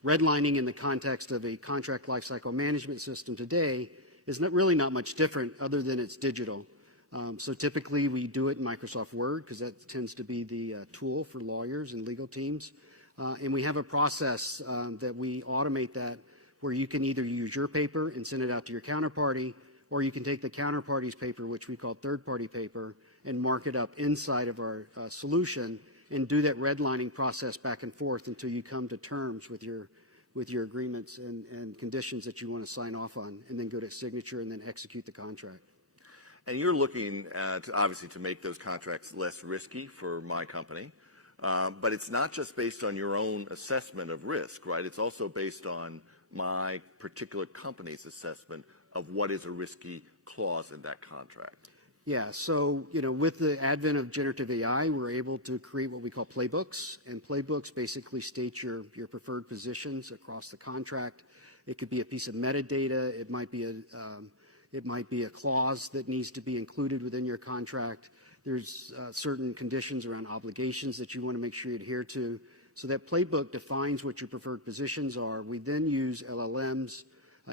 redlining in the context of a contract lifecycle management system today is really not much different other than it's digital. So typically we do it in Microsoft Word because that tends to be the tool for lawyers and legal teams. And we have a process that we automate that where you can either use your paper and send it out to your counterparty, or you can take the counterparty's paper, which we call third-party paper, and mark it up inside of our solution and do that redlining process back and forth until you come to terms with your agreements and conditions that you want to sign off on, and then go to signature and then execute the contract. And you're looking obviously to make those contracts less risky for my company, but it's not just based on your own assessment of risk, right? It's also based on my particular company's assessment of what is a risky clause in that contract. Yeah, so with the advent of generative AI, we're able to create what we call playbooks, and playbooks basically state your preferred positions across the contract. It could be a piece of metadata. It might be a clause that needs to be included within your contract. There's certain conditions around obligations that you want to make sure you adhere to. So that playbook defines what your preferred positions are. We then use LLMs,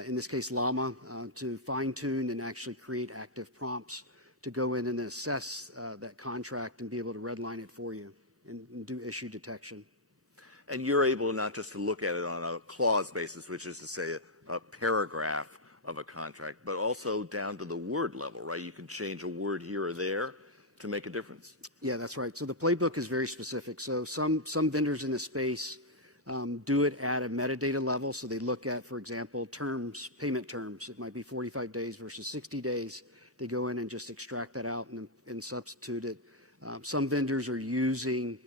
in this case Llama, to fine-tune and actually create active prompts to go in and assess that contract and be able to redline it for you and do issue detection. And you're able not just to look at it on a clause basis, which is to say a paragraph of a contract, but also down to the word level, right? You can change a word here or there to make a difference. Yeah, that's right. So the playbook is very specific. So some vendors in the space do it at a metadata level. So they look at, for example, terms, payment terms. It might be 45 days versus 60 days. They go in and just extract that out and substitute it. Some vendors are using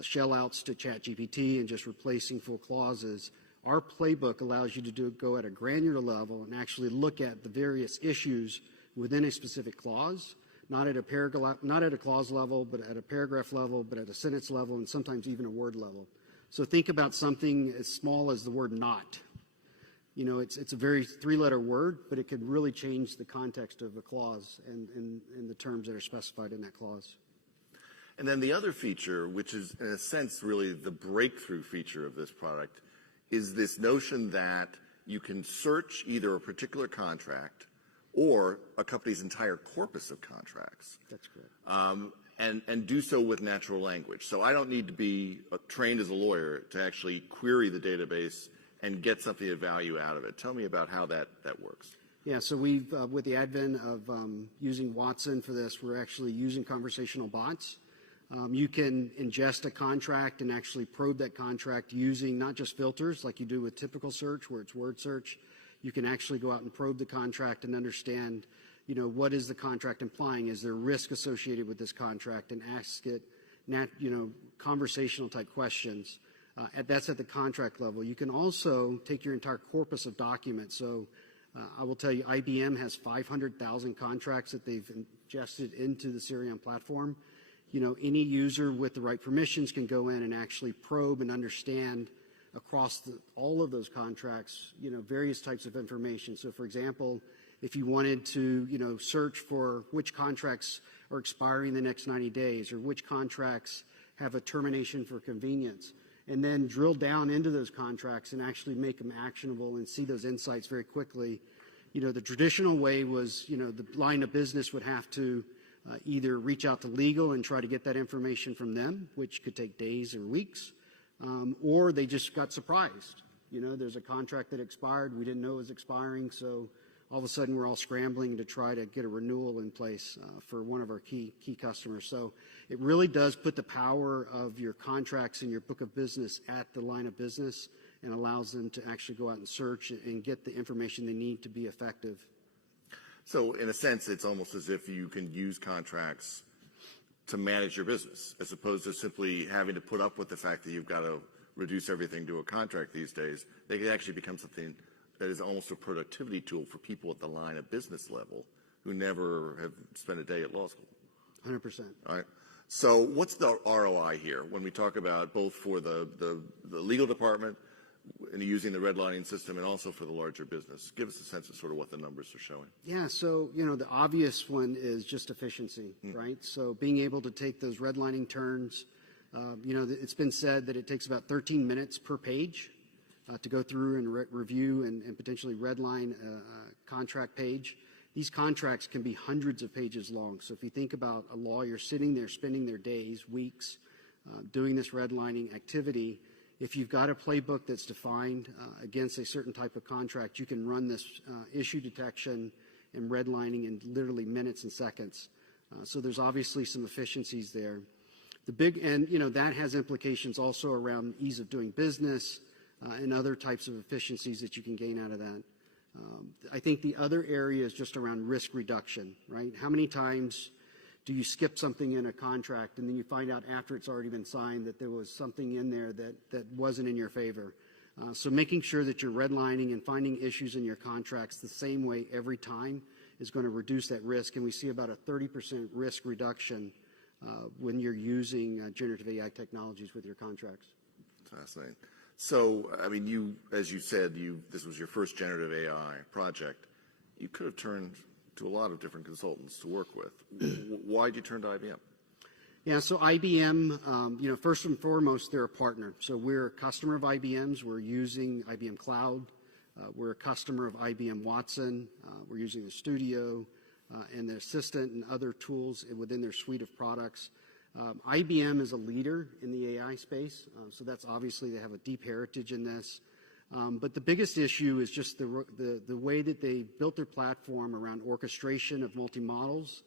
shell outs to ChatGPT and just replacing full clauses. Our playbook allows you to go at a granular level and actually look at the various issues within a specific clause, not at a clause level, but at a paragraph level, but at a sentence level, and sometimes even a word level. So think about something as small as the word not. You know, it's a very three-letter word, but it could really change the context of a clause and the terms that are specified in that clause. And then the other feature, which is in a sense really the breakthrough feature of this product, is this notion that you can search either a particular contract or a company's entire corpus of contracts. That's correct. And do so with natural language. So I don't need to be trained as a lawyer to actually query the database and get something of value out of it. Tell me about how that works. Yeah, so we've, with the advent of using Watson for this, we're actually using conversational bots. You can ingest a contract and actually probe that contract using not just filters like you do with typical search where it's word search. You can actually go out and probe the contract and understand, you know, what is the contract implying? Is there risk associated with this contract? And ask it, conversational type questions. That's at the contract level. You can also take your entire corpus of documents. So I will tell you, IBM has 500,000 contracts that they've ingested into the Cerion platform. You know, any user with the right permissions can go in and actually probe and understand across all of those contracts, you know, various types of information. So, for example, if you wanted to, you know, search for which contracts are expiring in the next 90 days or which contracts have a termination for convenience, and then drill down into those contracts and actually make them actionable and see those insights very quickly. You know, the traditional way was, you know, the line of business would have to either reach out to legal and try to get that information from them, which could take days or weeks, or they just got surprised. You know, there's a contract that expired. We didn't know it was expiring, so all of a sudden we're all scrambling to try to get a renewal in place for one of our key customers. So it really does put the power of your contracts and your book of business at the line of business and allows them to actually go out and search and get the information they need to be effective. So in a sense, it's almost as if you can use contracts to manage your business, as opposed to simply having to put up with the fact that you've got to reduce everything to a contract these days. They can actually become something that is almost a productivity tool for people at the line of business level who never have spent a day at law school. 100%. All right. So what's the ROI here when we talk about both for the legal department and using the redlining system and also for the larger business? Give us a sense of sort of what the numbers are showing. Yeah, so, you know, the obvious one is just efficiency, right? So being able to take those redlining turns, you know, it's been said that it takes about 13 minutes per page to go through and review and potentially redline a contract page. These contracts can be hundreds of pages long. So if you think about a lawyer sitting there spending their days, weeks, doing this redlining activity, if you've got a playbook that's defined against a certain type of contract, you can run this issue detection and redlining in literally minutes and seconds. So there's obviously some efficiencies there. And you know, that has implications also around ease of doing business and other types of efficiencies that you can gain out of that. I think the other area is just around risk reduction, right? How many times do you skip something in a contract and then you find out after it's already been signed that there was something in there that wasn't in your favor? So making sure that you're redlining and finding issues in your contracts the same way every time is going to reduce that risk. And we see about a 30% risk reduction when you're using generative AI technologies with your contracts. Fascinating. So, I mean, as you said, this was your first generative AI project. You could have turned to a lot of different consultants to work with. Why did you turn to IBM? Yeah, so IBM, you know, first and foremost, they're a partner. So we're a customer of IBM's. We're using IBM Cloud. We're a customer of IBM Watson. We're using the Studio and the Assistant and other tools within their suite of products. IBM is a leader in the AI space, so that's obviously they have a deep heritage in this. But the biggest issue is just the way that they built their platform around orchestration of multi-models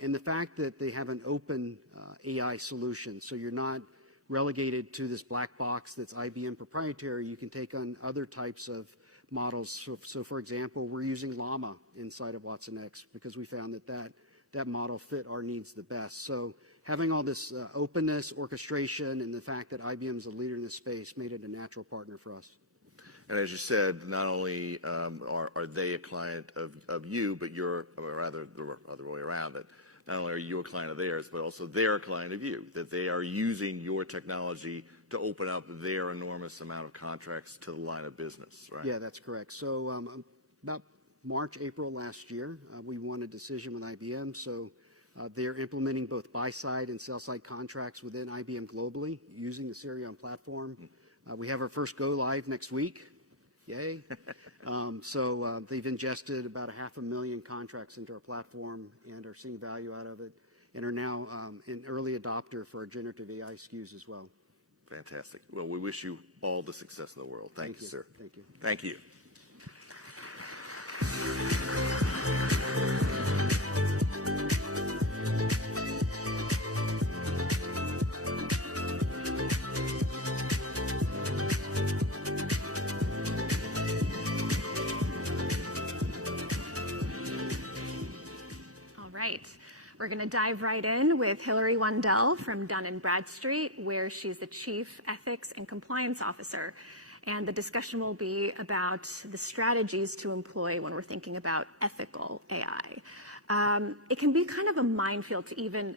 and the fact that they have an open AI solution. So you're not relegated to this black box that's IBM proprietary. You can take on other types of models. So for example, we're using Llama inside of Watson X because we found that model fit our needs the best. So having all this openness, orchestration, and the fact that IBM is a leader in this space made it a natural partner for us. And as you said, not only are they a client of you, but you're, or rather the other way around, that not only are you a client of theirs, but also they're a client of you, that they are using your technology to open up their enormous amount of contracts to the line of business, right? Yeah, that's correct. So about March, April last year, we won a decision with IBM. So they're implementing both buy-side and sell-side contracts within IBM globally using the Sirion platform. We have our first go-live next week. Yay. So they've ingested about 500,000 contracts into our platform and are seeing value out of it and are now an early adopter for our generative AI SKUs as well. Fantastic. Well, we wish you all the success in the world. Thank you, sir. Thank you. Thank you. We're going to dive right in with Hilary Wandel from Dun & Bradstreet, where she's the Chief Ethics and Compliance Officer. And the discussion will be about the strategies to employ when we're thinking about ethical AI. It can be kind of a minefield to even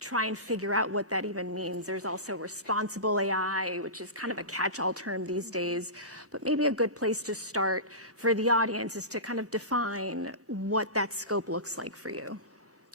try and figure out what that even means. There's also responsible AI, which is kind of a catch-all term these days. But maybe a good place to start for the audience is to kind of define what that scope looks like for you.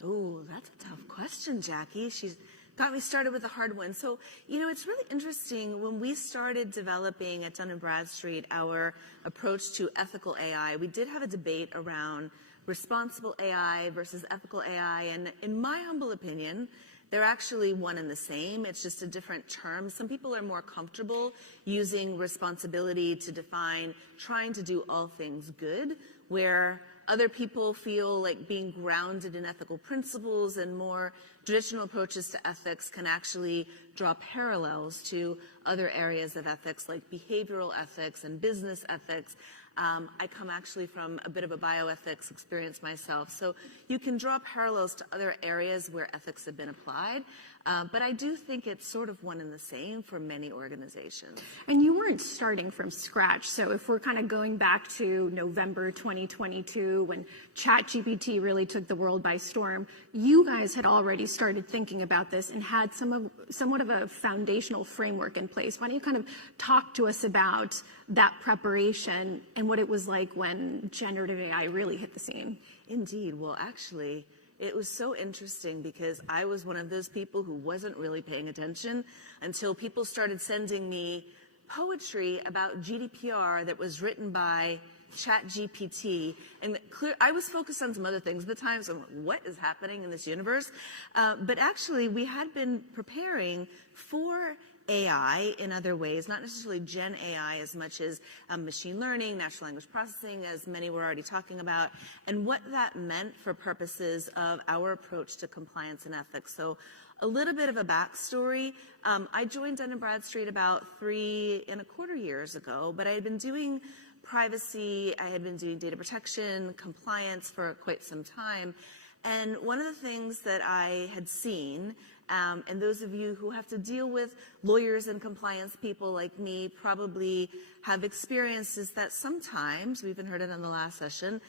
Oh, that's a tough question, Jackie. She's got me started with a hard one. So, you know, it's really interesting. When we started developing at Dun & Bradstreet our approach to ethical AI, we did have a debate around responsible AI versus ethical AI. And in my humble opinion, they're actually one and the same. It's just a different term. Some people are more comfortable using responsibility to define trying to do all things good, where other people feel like being grounded in ethical principles and more traditional approaches to ethics can actually draw parallels to other areas of ethics like behavioral ethics and business ethics. I come actually from a bit of a bioethics experience myself, so you can draw parallels to other areas where ethics have been applied. But I do think it's sort of one and the same for many organizations. And you weren't starting from scratch. So if we're kind of going back to November 2022, when ChatGPT really took the world by storm, you guys had already started thinking about this and had somewhat of a foundational framework in place. Why don't you kind of talk to us about that preparation and what it was like when generative AI really hit the scene? Indeed. Well, actually, it was so interesting because I was one of those people who wasn't really paying attention until people started sending me poetry about GDPR that was written by ChatGPT. And I was focused on some other things at the time, so I'm like, what is happening in this universe? But actually, we had been preparing for AI in other ways, not necessarily Gen AI as much as machine learning, natural language processing, as many were already talking about, and what that meant for purposes of our approach to compliance and ethics. So a little bit of a backstory. I joined Dun & Bradstreet about 3.25 years ago, but I had been doing privacy, I had been doing data protection, compliance for quite some time. And one of the things that I had seen, and those of you who have to deal with lawyers and compliance people like me probably have experienced, is that sometimes, we even heard it in the last session,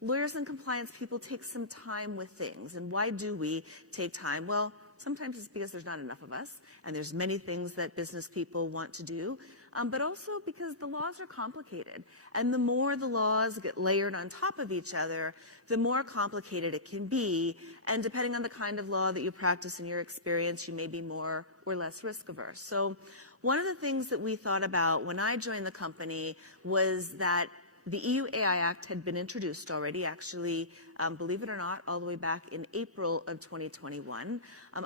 lawyers and compliance people take some time with things. And why do we take time? Well, sometimes it's because there's not enough of us, and there's many things that business people want to do, but also because the laws are complicated. And the more the laws get layered on top of each other, the more complicated it can be. And depending on the kind of law that you practice in your experience, you may be more or less risk averse. So one of the things that we thought about when I joined the company was that the EU AI Act had been introduced already, actually, believe it or not, all the way back in April of 2021.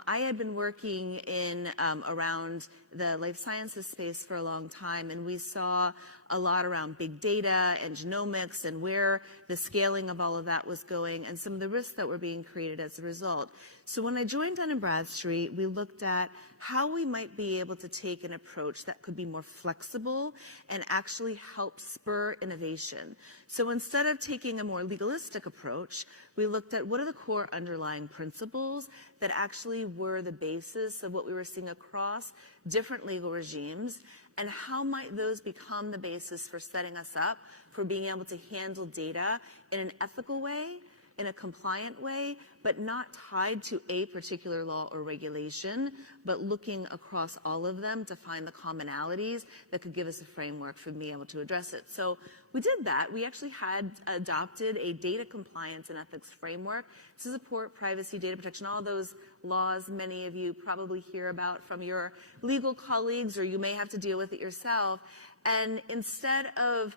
I had been working in around the life sciences space for a long time, and we saw a lot around big data and genomics and where the scaling of all of that was going and some of the risks that were being created as a result. So when I joined Dun & Bradstreet, we looked at how we might be able to take an approach that could be more flexible and actually help spur innovation. So instead of taking a more legalistic approach, we looked at what are the core underlying principles that actually were the basis of what we were seeing across different legal regimes, and how might those become the basis for setting us up for being able to handle data in an ethical way, in a compliant way, but not tied to a particular law or regulation, but looking across all of them to find the commonalities that could give us a framework for being able to address it. So we did that. We actually had adopted a data compliance and ethics framework to support privacy, data protection, all those laws many of you probably hear about from your legal colleagues, or you may have to deal with it yourself. And instead of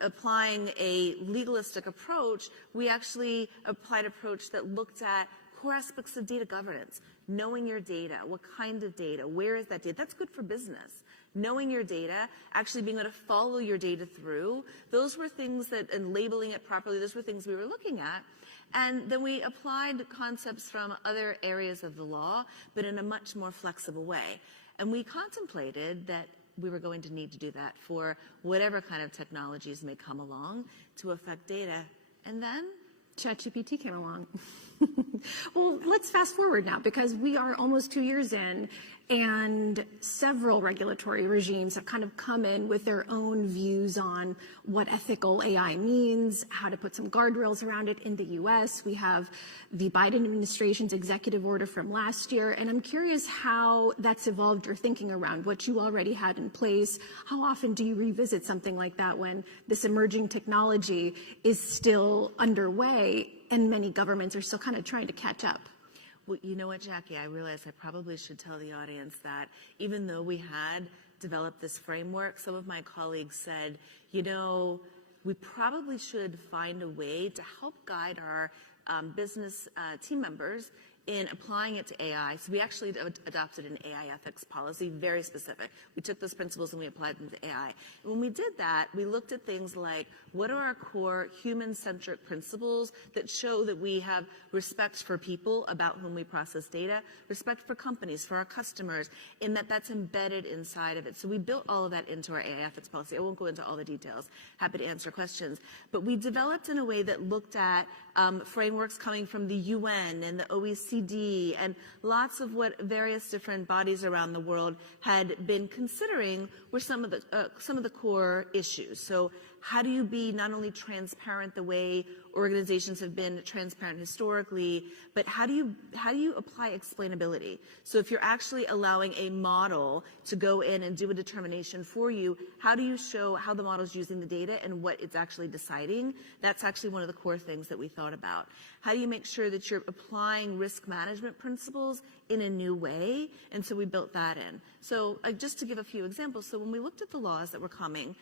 applying a legalistic approach, we actually applied an approach that looked at core aspects of data governance, knowing your data, what kind of data, where is that data? That's good for business. Knowing your data, actually being able to follow your data through, those were things that, and labeling it properly, those were things we were looking at. And then we applied concepts from other areas of the law, but in a much more flexible way. And we contemplated that we were going to need to do that for whatever kind of technologies may come along to affect data. And then ChatGPT came along. Well, let's fast forward now, because we are almost 2 years in, and several regulatory regimes have kind of come in with their own views on what ethical AI means, how to put some guardrails around it. In the US, we have the Biden administration's executive order from last year, and I'm curious how that's evolved your thinking around what you already had in place. How often do you revisit something like that when this emerging technology is still underway and many governments are still kind of trying to catch up? Well, you know what, Jackie, I realize I probably should tell the audience that even though we had developed this framework, some of my colleagues said, you know, we probably should find a way to help guide our business team members in applying it to AI. So we actually adopted an AI ethics policy, very specific. We took those principles and we applied them to AI. And when we did that, we looked at things like, what are our core human-centric principles that show that we have respect for people about whom we process data, respect for companies, for our customers, in that that's embedded inside of it. So we built all of that into our AI ethics policy. I won't go into all the details. Happy to answer questions. But we developed in a way that looked at frameworks coming from the UN and the OECD and lots of what various different bodies around the world had been considering were some of the core issues. So how do you be not only transparent the way organizations have been transparent historically, but how do you apply explainability? So if you're actually allowing a model to go in and do a determination for you, how do you show how the model is using the data and what it's actually deciding? That's actually one of the core things that we thought about. How do you make sure that you're applying risk management principles in a new way? And so we built that in. So just to give a few examples, so when we looked at the laws that were coming,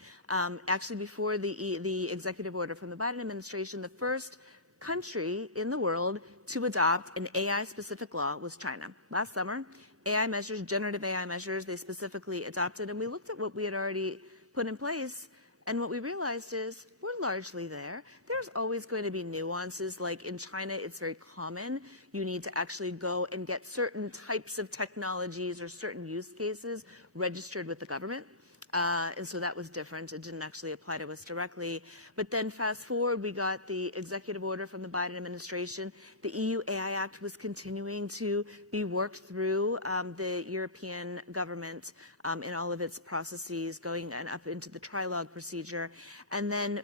actually before the executive order from the Biden administration, the first country in the world to adopt an AI-specific law was China. Last summer, AI measures, generative AI measures, they specifically adopted, and we looked at what we had already put in place, and what we realized is we're largely there. There's always going to be nuances, like in China, it's very common. You need to actually go and get certain types of technologies or certain use cases registered with the government. And so that was different. It didn't actually apply to us directly. But then fast forward, we got the executive order from the Biden administration. The EU AI Act was continuing to be worked through the European government in all of its processes, going and up into the trilogue procedure. And then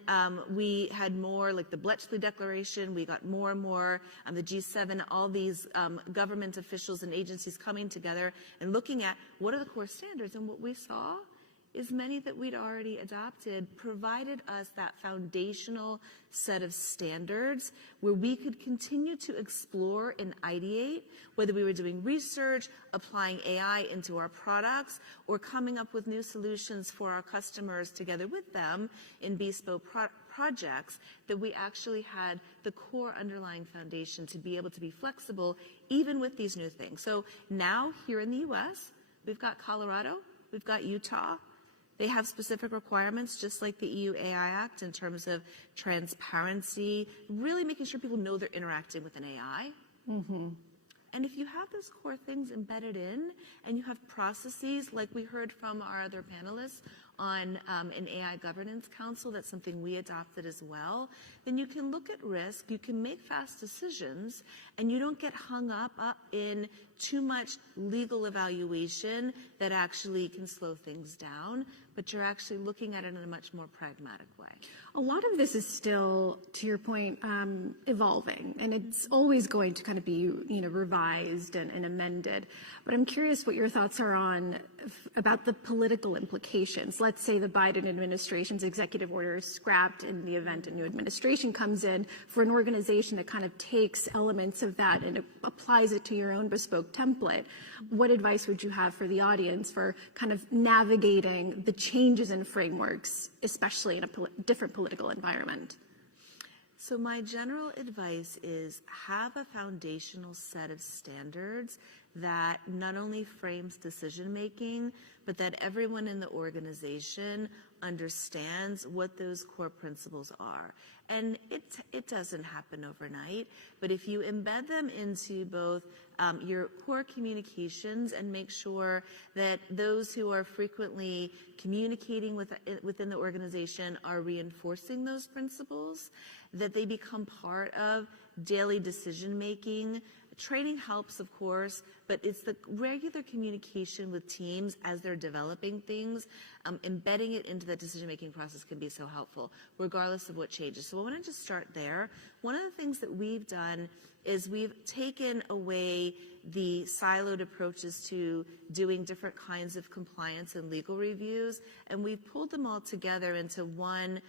we had more, like the Bletchley Declaration. We got more and more, the G7, all these government officials and agencies coming together and looking at what are the core standards. And what we saw is many that we'd already adopted provided us that foundational set of standards where we could continue to explore and ideate, whether we were doing research, applying AI into our products, or coming up with new solutions for our customers together with them in bespoke projects, that we actually had the core underlying foundation to be able to be flexible even with these new things. So now here in the U.S., we've got Colorado, we've got Utah. They have specific requirements, just like the EU AI Act, in terms of transparency, really making sure people know they're interacting with an AI. Mm-hmm. And if you have those core things embedded in, and you have processes, like we heard from our other panelists, on an AI governance council. That's something we adopted as well. Then you can look at risk, you can make fast decisions, and you don't get hung up in too much legal evaluation that actually can slow things down, but you're actually looking at it in a much more pragmatic way. A lot of this is still, to your point, evolving, and it's always going to kind of be, revised and amended. But I'm curious what your thoughts are on about the political implications. Let's say the Biden administration's executive order is scrapped in the event a new administration comes in. For an organization that kind of takes elements of that and applies it to your own bespoke template, what advice would you have for the audience for kind of navigating the changes in frameworks, especially in a different political environment? So my general advice is have a foundational set of standards that not only frames decision-making, but that everyone in the organization understands what those core principles are. And it doesn't happen overnight, but if you embed them into both your core communications and make sure that those who are frequently communicating within the organization are reinforcing those principles, that they become part of daily decision-making. Training helps, of course, but it's the regular communication with teams as they're developing things. Embedding it into the decision-making process can be so helpful, regardless of what changes. So I want to just start there. One of the things that we've done is we've taken away the siloed approaches to doing different kinds of compliance and legal reviews, and we've pulled them all together into one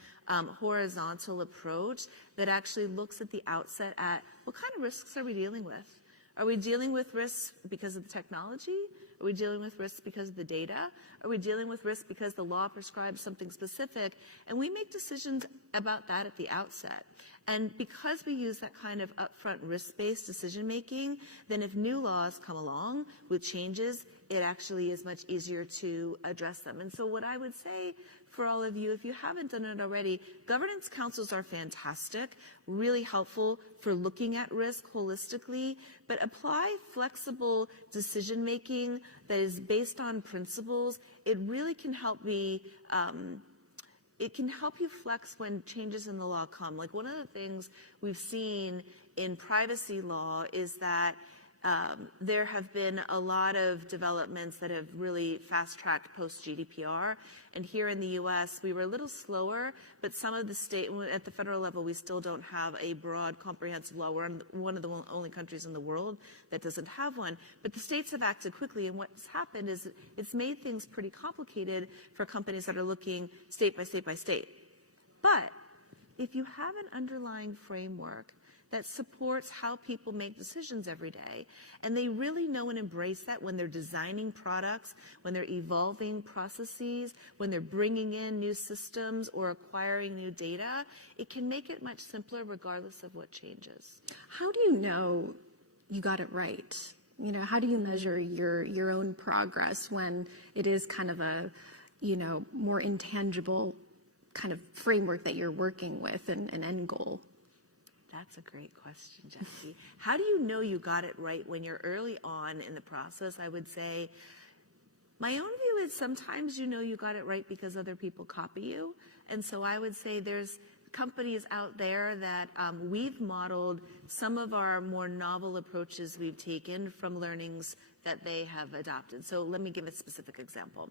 horizontal approach that actually looks at the outset at what kind of risks are we dealing with? Are we dealing with risks because of the technology? Are we dealing with risks because of the data? Are we dealing with risks because the law prescribes something specific? And we make decisions about that at the outset. And because we use that kind of upfront risk-based decision-making, then if new laws come along with changes, it actually is much easier to address them. And so what I would say for all of you, if you haven't done it already, governance councils are fantastic, really helpful for looking at risk holistically, but apply flexible decision-making that is based on principles. It really can help it can help you flex when changes in the law come. Like one of the things we've seen in privacy law is that there have been a lot of developments that have really fast-tracked post-GDPR. And here in the U.S., we were a little slower, but some of the state, at the federal level, we still don't have a broad, comprehensive law. We're one of the only countries in the world that doesn't have one. But the states have acted quickly, and what's happened is it's made things pretty complicated for companies that are looking state by state by state. But if you have an underlying framework that supports how people make decisions every day, and they really know and embrace that when they're designing products, when they're evolving processes, when they're bringing in new systems or acquiring new data, it can make it much simpler regardless of what changes. How do you know you got it right? How do you measure your own progress when it is kind of a, more intangible kind of framework that you're working with and an end goal? That's a great question, Jackie. How do you know you got it right when you're early on in the process? I would say my own view is sometimes you got it right because other people copy you. And so I would say there's companies out there that we've modeled some of our more novel approaches we've taken from learnings that they have adopted. So let me give a specific example.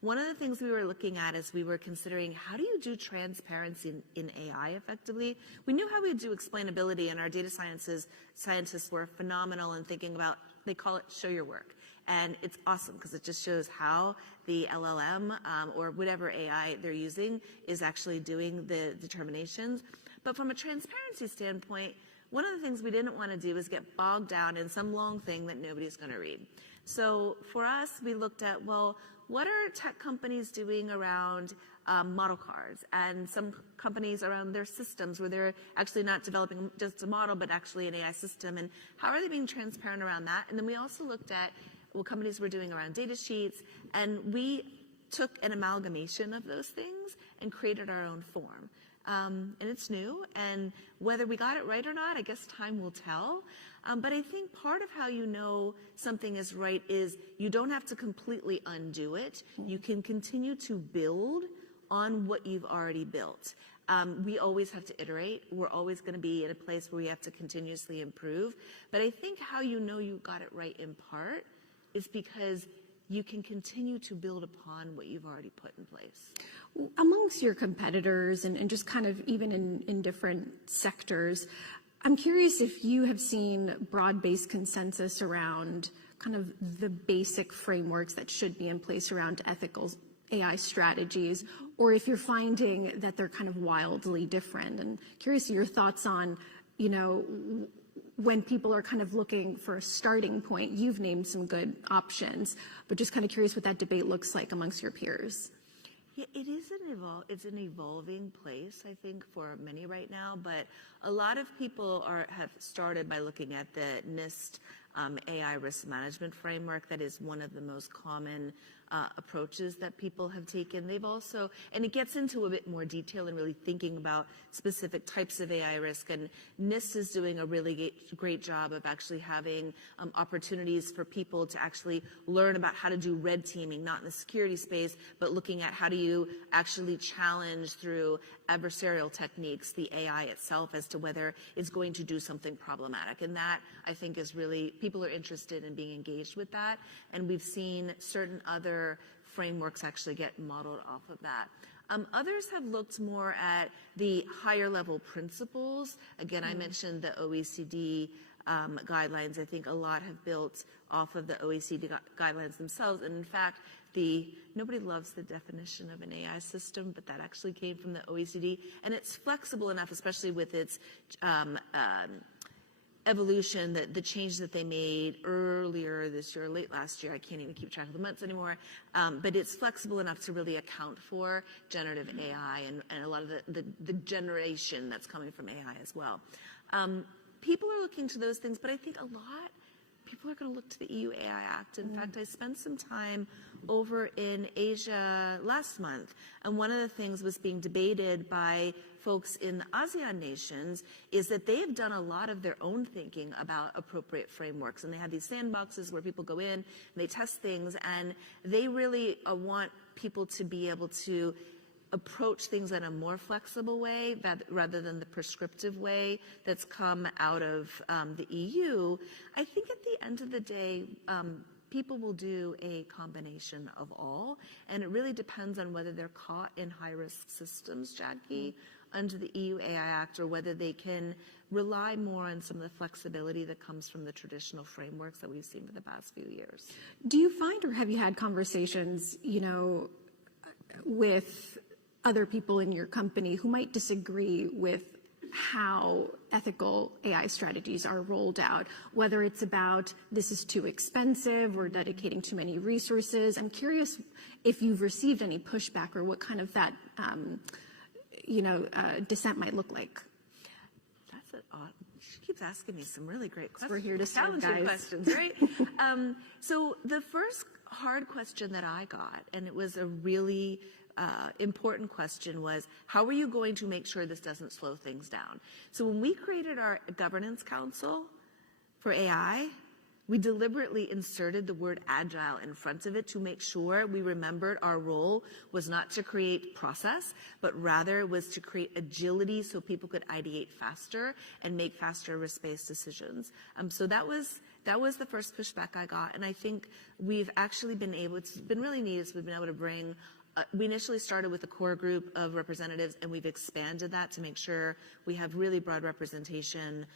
One of the things we were looking at is we were considering how do you do transparency in AI effectively? We knew how we do explainability, and our data scientists were phenomenal in thinking about, they call it show your work. And it's awesome because it just shows how the LLM or whatever AI they're using is actually doing the determinations. But from a transparency standpoint, one of the things we didn't want to do is get bogged down in some long thing that nobody's going to read. So for us, we looked at, well, what are tech companies doing around model cards and some companies around their systems where they're actually not developing just a model but actually an AI system, and how are they being transparent around that? And then we also looked at what companies were doing around data sheets, and we took an amalgamation of those things and created our own form. and it's new. And whether we got it right or not, I guess time will tell. But I think part of how you know something is right is you don't have to completely undo it. You can continue to build on what you've already built. We always have to iterate. We're always going to be in a place where we have to continuously improve. But I think how you know you got it right in part is because you can continue to build upon what you've already put in place. Amongst your competitors and just kind of even in different sectors, I'm curious if you have seen broad-based consensus around kind of the basic frameworks that should be in place around ethical AI strategies, or if you're finding that they're kind of wildly different. And curious your thoughts on, you know, when people are kind of looking for a starting point. You've named some good options, but just kind of curious what that debate looks like amongst your peers. Yeah, it's an evolving place, I think, for many right now. But a lot of people have started by looking at the NIST AI risk management framework. That is one of the most common approaches that people have taken. They've also, and it gets into a bit more detail and really thinking about specific types of AI risk. And NIST is doing a really great job of actually having opportunities for people to actually learn about how to do red teaming, not in the security space, but looking at how do you actually challenge through adversarial techniques the AI itself as to whether it's going to do something problematic. And that, I think, is really, people are interested in being engaged with that. And we've seen certain other frameworks actually get modeled off of that. Others have looked more at the higher level principles. Again, I mentioned the OECD guidelines. I think a lot have built off of the OECD guidelines themselves. And in fact, nobody loves the definition of an AI system, but that actually came from the OECD. And it's flexible enough, especially with its evolution, that the change that they made earlier this year, late last year, I can't even keep track of the months anymore, but it's flexible enough to really account for generative AI and a lot of the generation that's coming from AI as well. People are looking to those things, but I think a lot people are going to look to the EU AI Act. In fact, I spent some time over in Asia last month, and one of the things was being debated by folks in the ASEAN nations is that they have done a lot of their own thinking about appropriate frameworks, and they have these sandboxes where people go in and they test things, and they really want people to be able to approach things in a more flexible way rather than the prescriptive way that's come out of the EU. I think at the end of the day, people will do a combination of all, and it really depends on whether they're caught in high-risk systems, Jackie, under the EU AI Act, or whether they can rely more on some of the flexibility that comes from the traditional frameworks that we've seen for the past few years. Do you find, or have you had conversations, you know, with other people in your company who might disagree with how ethical AI strategies are rolled out, whether it's about this is too expensive or dedicating too many resources? I'm curious if you've received any pushback or what kind of that, dissent might look like. That's an odd. She keeps asking me some really great questions. We're here to serve, challenging guys. questions, right? So the first hard question that I got, and it was a really important question, was how are you going to make sure this doesn't slow things down? So when we created our governance council for AI, we deliberately inserted the word agile in front of it to make sure we remembered our role was not to create process, but rather was to create agility so people could ideate faster and make faster risk-based decisions. So that was the first pushback I got, and I think we've actually been able, it's been really neat, is we've been able to bring we initially started with a core group of representatives, and we've expanded that to make sure we have really broad representation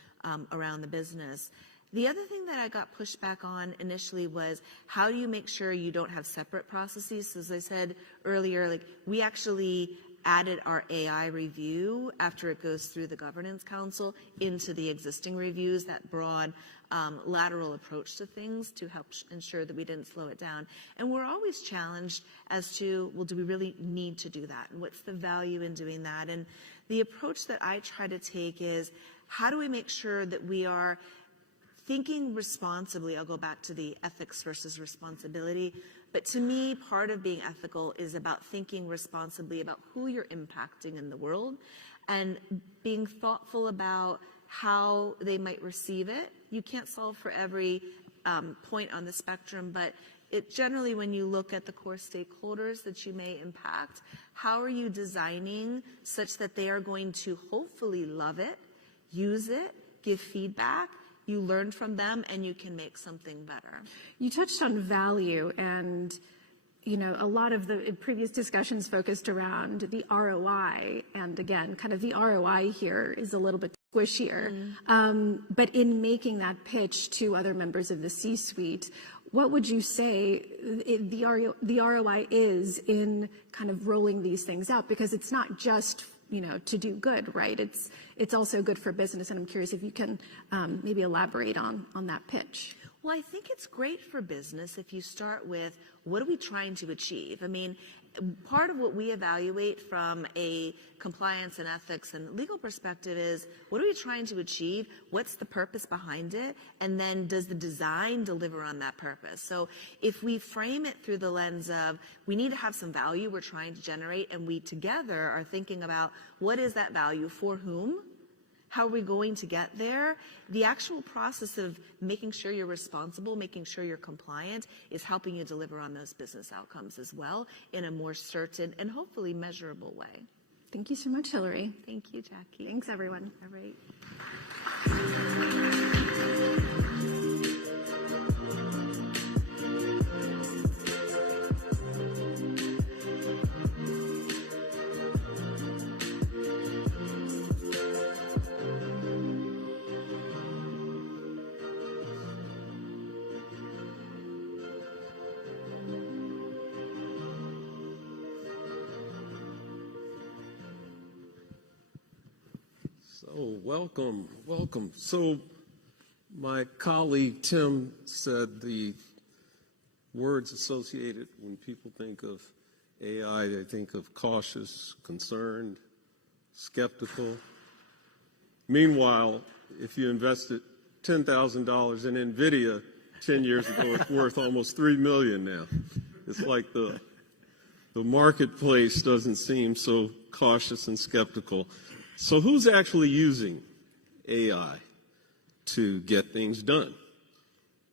around the business. The other thing that I got pushback on initially was how do you make sure you don't have separate processes? So as I said earlier, we actually added our AI review after it goes through the governance council into the existing reviews, that broad lateral approach to things to help ensure that we didn't slow it down. And we're always challenged as to, well, do we really need to do that? And what's the value in doing that? And the approach that I try to take is, how do we make sure that we are thinking responsibly? I'll go back to the ethics versus responsibility. But to me, part of being ethical is about thinking responsibly about who you're impacting in the world and being thoughtful about how they might receive it. You can't solve for every point on the spectrum, but it generally, when you look at the core stakeholders that you may impact, how are you designing such that they are going to hopefully love it, use it, give feedback, you learn from them, and you can make something better. You touched on value, and a lot of the previous discussions focused around the ROI, and again, kind of the ROI here is a little bit squishier. But in making that pitch to other members of the C-suite, what would you say the ROI is in kind of rolling these things out? Because it's not just to do good, right? It's also good for business, and I'm curious if you can maybe elaborate on that pitch. Well, I think it's great for business if you start with, what are we trying to achieve? I mean, part of what we evaluate from a compliance and ethics and legal perspective is, what are we trying to achieve? What's the purpose behind it? And then does the design deliver on that purpose? So if we frame it through the lens of, we need to have some value we're trying to generate, and we together are thinking about, what is that value for whom? How are we going to get there? The actual process of making sure you're responsible, making sure you're compliant, is helping you deliver on those business outcomes as well in a more certain and hopefully measurable way. Thank you so much, Hillary. Thank you, Jackie. Thanks, everyone. All right. Welcome. So my colleague Tim said the words associated when people think of AI, they think of cautious, concerned, skeptical. Meanwhile, if you invested $10,000 in NVIDIA 10 years ago, it's worth almost $3 million now. It's like the marketplace doesn't seem so cautious and skeptical. So who's actually using AI to get things done,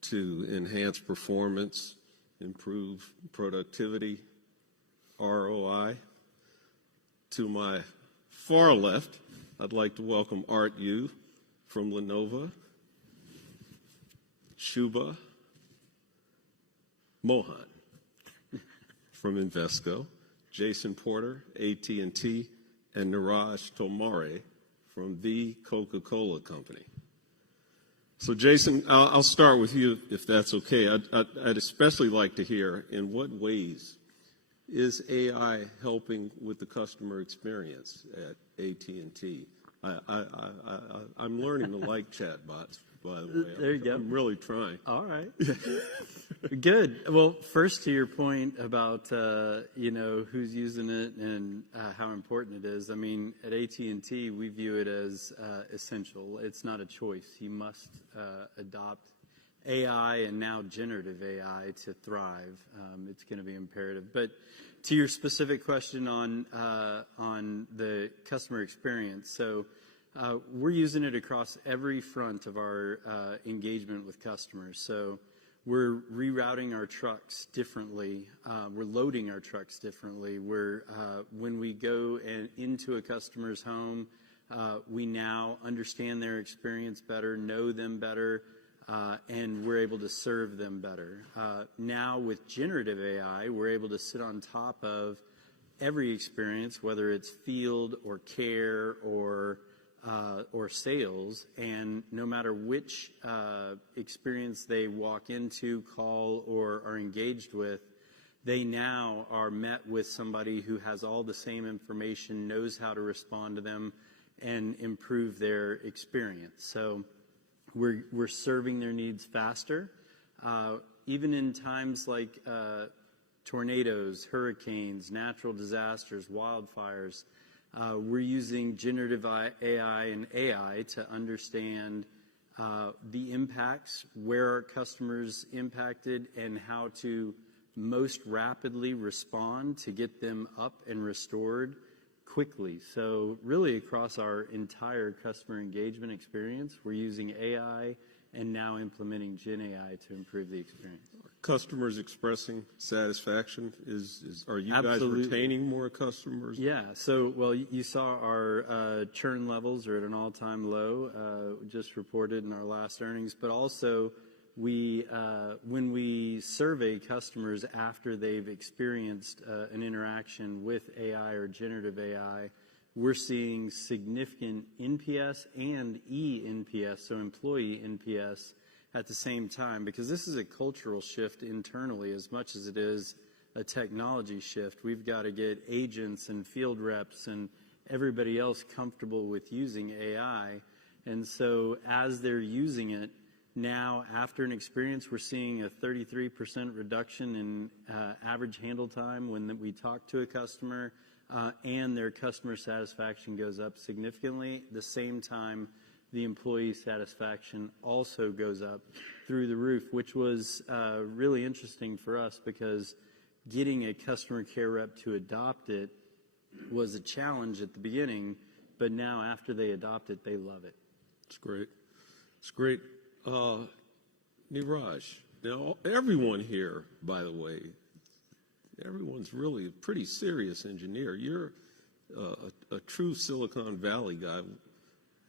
to enhance performance, improve productivity, ROI? To my far left, I'd like to welcome Art Yu from Lenovo, Shubha Mohan from Invesco, Jason Porter, AT&T, and Niraj Tomare from the Coca-Cola Company. So Jason, I'll start with you if that's okay. I'd especially like to hear, in what ways is AI helping with the customer experience at AT&T? I'm learning to like chatbots, by the way. There you go. I'm really trying. All right. Good. Well, first to your point about who's using it and how important it is. I mean, at AT&T we view it as essential. It's not a choice. You must adopt AI and now generative AI to thrive. It's going to be imperative. But to your specific question on the customer experience, so we're using it across every front of our engagement with customers. So we're rerouting our trucks differently. We're loading our trucks differently. When we go into a customer's home, we now understand their experience better, know them better, and we're able to serve them better. Now with generative AI, we're able to sit on top of every experience, whether it's field or care or sales, and no matter which experience they walk into, call, or are engaged with, they now are met with somebody who has all the same information, knows how to respond to them, and improve their experience. So we're serving their needs faster, even in times like tornadoes, hurricanes, natural disasters, wildfires. We're using generative AI and AI to understand the impacts, where our customers impacted, and how to most rapidly respond to get them up and restored quickly. So really across our entire customer engagement experience, we're using AI and now implementing Gen AI to improve the experience. Customers expressing satisfaction. Are you Absolutely. guys retaining more customers? Yeah. So, well, you saw our churn levels are at an all-time low, just reported in our last earnings. But also, when we survey customers after they've experienced an interaction with AI or generative AI, we're seeing significant NPS and eNPS, so employee NPS, at the same time, because this is a cultural shift internally as much as it is a technology shift. We've got to get agents and field reps and everybody else comfortable with using AI. And so as they're using it, now after an experience, we're seeing a 33% reduction in average handle time when we talk to a customer, and their customer satisfaction goes up significantly. At the same time, the employee satisfaction also goes up through the roof, which was really interesting for us because getting a customer care rep to adopt it was a challenge at the beginning, but now after they adopt it, they love it. It's great. It's great. Niraj, now everyone here, by the way, everyone's really a pretty serious engineer. You're a true Silicon Valley guy.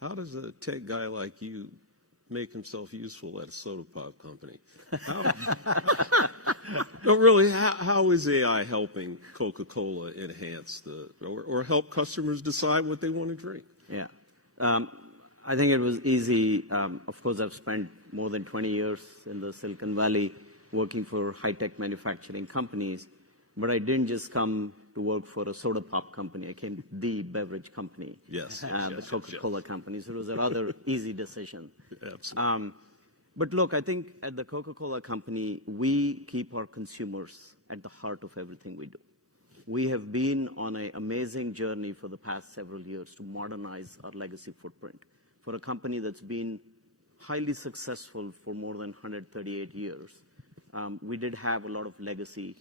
How does a tech guy like you make himself useful at a soda pop company? No, really, how is AI helping Coca-Cola enhance or help customers decide what they want to drink? Yeah. I think it was easy. Of course, I've spent more than 20 years in the Silicon Valley working for high-tech manufacturing companies, but I didn't just come to work for a soda pop company. I came to the beverage company, the Coca-Cola Company. So it was a rather easy decision. Absolutely. But look, I think at the Coca-Cola Company, we keep our consumers at the heart of everything we do. We have been on an amazing journey for the past several years to modernize our legacy footprint. For a company that's been highly successful for more than 138 years, we did have a lot of legacy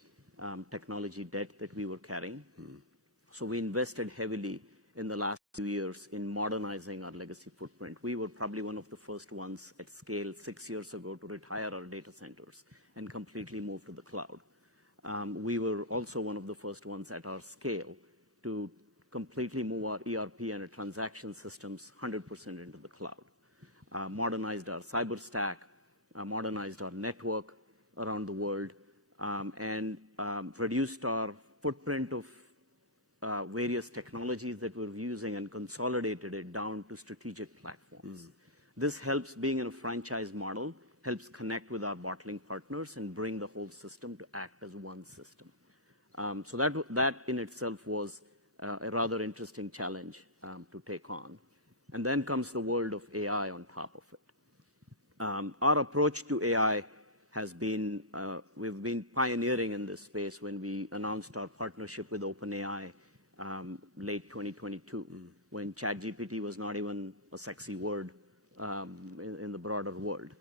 technology debt that we were carrying. So we invested heavily in the last few years in modernizing our legacy footprint. We were probably one of the first ones at scale 6 years ago to retire our data centers and completely move to the cloud. We were also one of the first ones at our scale to completely move our ERP and our transaction systems 100% into the cloud. Modernized our cyber stack, modernized our network around the world, and reduced our footprint of various technologies that we're using and consolidated it down to strategic platforms. This helps, being in a franchise model, helps connect with our bottling partners and bring the whole system to act as one system. So that in itself was a rather interesting challenge to take on. And then comes the world of AI on top of it. Our approach to AI has been, we've been pioneering in this space when we announced our partnership with OpenAI late 2022, when ChatGPT was not even a sexy word in the broader world.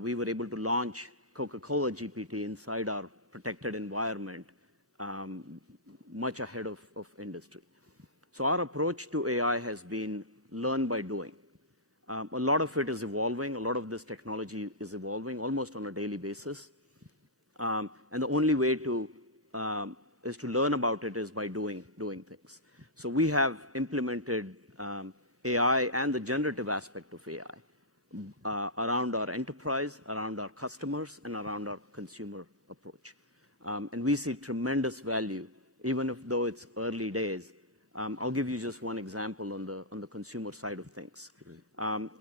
We were able to launch Coca-Cola GPT inside our protected environment much ahead of industry. So our approach to AI has been learn by doing. A lot of it is evolving. A lot of this technology is evolving almost on a daily basis. And the only way to is to learn about it is by doing things. So we have implemented AI and the generative aspect of AI around our enterprise, around our customers, and around our consumer approach. And we see tremendous value, even if though it's early days. I'll give you just one example on the consumer side of things.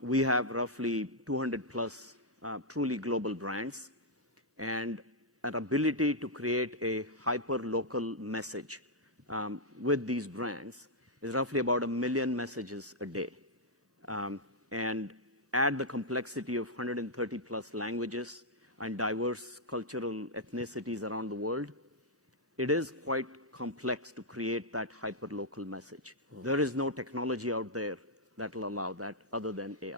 We have roughly 200 plus truly global brands, and an ability to create a hyper-local message with these brands is roughly about 1 million messages a day. And add the complexity of 130 plus languages and diverse cultural ethnicities around the world, it is quite complex to create that hyper-local message. There is no technology out there that will allow that other than AI.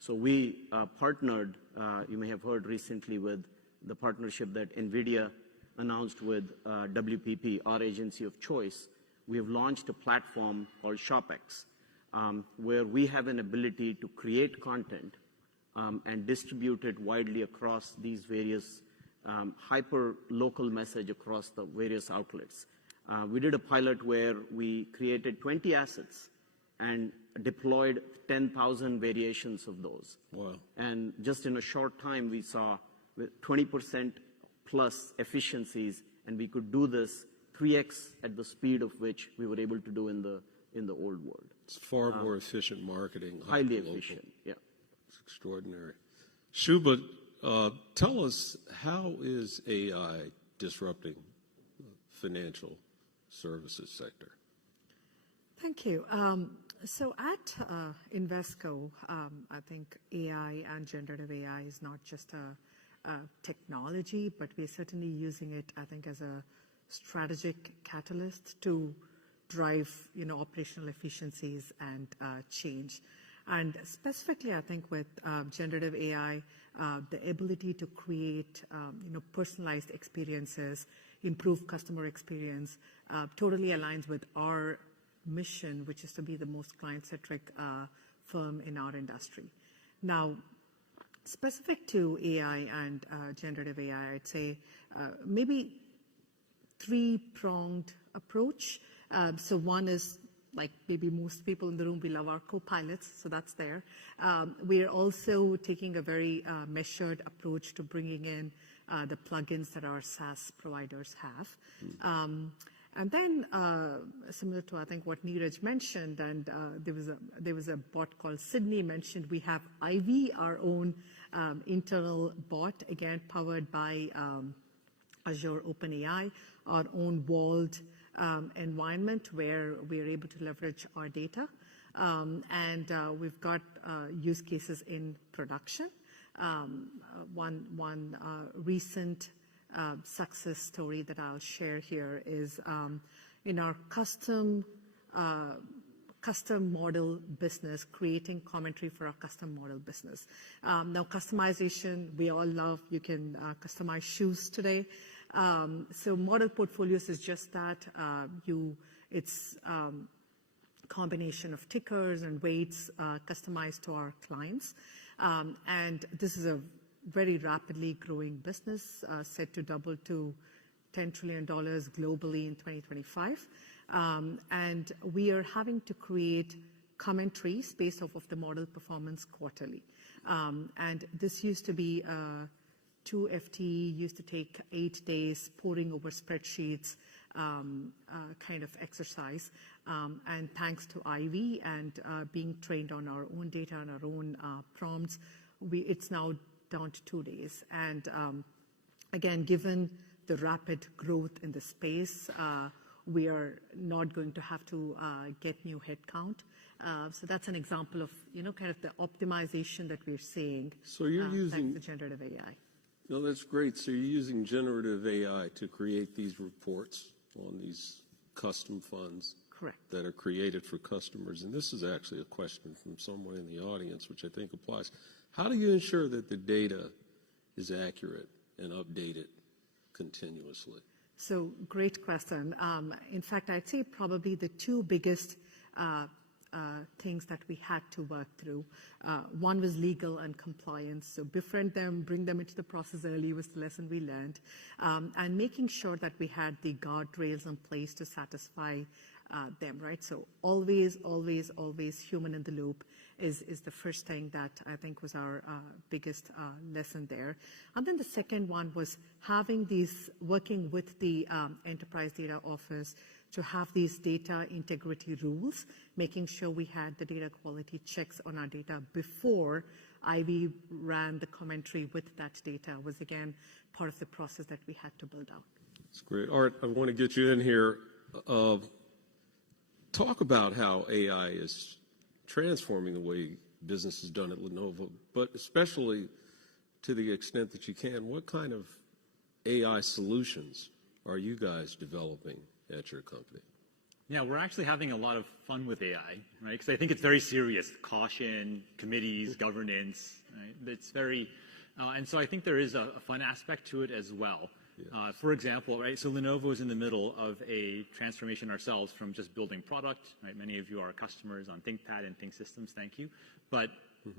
So we partnered, you may have heard recently, with the partnership that NVIDIA announced with WPP, our agency of choice, we have launched a platform called ShopX, where we have an ability to create content and distribute it widely across these various hyper-local message across the various outlets. We did a pilot where we created 20 assets and deployed 10,000 variations of those. Wow. And just in a short time, we saw 20% plus efficiencies, and we could do this 3x at the speed of which we were able to do in the old world. It's far more efficient marketing. Highly efficient, yeah. It's extraordinary. Shubha, tell us, how is AI disrupting the financial services sector? Thank you. So at Invesco, I think AI and generative AI is not just a technology, but we're certainly using it, I think, as a strategic catalyst to drive, operational efficiencies and change. And specifically, I think with generative AI, the ability to create, personalized experiences, improve customer experience, totally aligns with our mission, which is to be the most client-centric firm in our industry. Now, specific to AI and generative AI, I'd say maybe three-pronged approach. So one is, like maybe most people in the room, we love our co-pilots, so that's there. We are also taking a very measured approach to bringing in the plugins that our SaaS providers have. And then, similar to, I think, what Neeraj mentioned, and there was a bot called Sydney mentioned, we have Ivy, our own internal bot, again, powered by Azure OpenAI, our own walled environment where we are able to leverage our data. And we've got use cases in production. One recent success story that I'll share here is in our custom model business, creating commentary for our custom model business. Now, customization, we all love. You can customize shoes today. So model portfolios is just that. It's combination of tickers and weights customized to our clients. And this is a very rapidly growing business, set to double to $10 trillion globally in 2025. And we are having to create commentaries based off of the model performance quarterly. And this used to be 2 FTE, used to take 8 days, poring over spreadsheets, kind of exercise. And thanks to Ivy and being trained on our own data and our own prompts, it's now down to 2 days. And again, given the rapid growth in the space, we are not going to have to get new headcount. So that's an example of, kind of the optimization that we're seeing. So you're using the generative AI. No, that's great. So you're using generative AI to create these reports on these custom funds. Correct. That are created for customers. And this is actually a question from someone in the audience, which I think applies. How do you ensure that the data is accurate and updated continuously? So great question. In fact, I'd say probably the two biggest things that we had to work through. One was legal and compliance. So befriend them, bring them into the process early was the lesson we learned. And making sure that we had the guardrails in place to satisfy them, right? So always, always, always human in the loop is the first thing that I think was our biggest lesson there. And then the second one was working with the Enterprise Data Office to have these data integrity rules, making sure we had the data quality checks on our data before Ivy ran the commentary with that data was, again, part of the process that we had to build out. That's great. Art, I want to get you in here. Talk about how AI is transforming the way business is done at Lenovo, but especially to the extent that you can, what kind of AI solutions are you guys developing at your company? Yeah, we're actually having a lot of fun with AI, right? Because I think it's very serious. Caution, committees, governance, right? It's very, and so I think there is a fun aspect to it as well. For example, right, so Lenovo is in the middle of a transformation ourselves from just building product, right? Many of you are customers on ThinkPad and ThinkSystems, thank you. But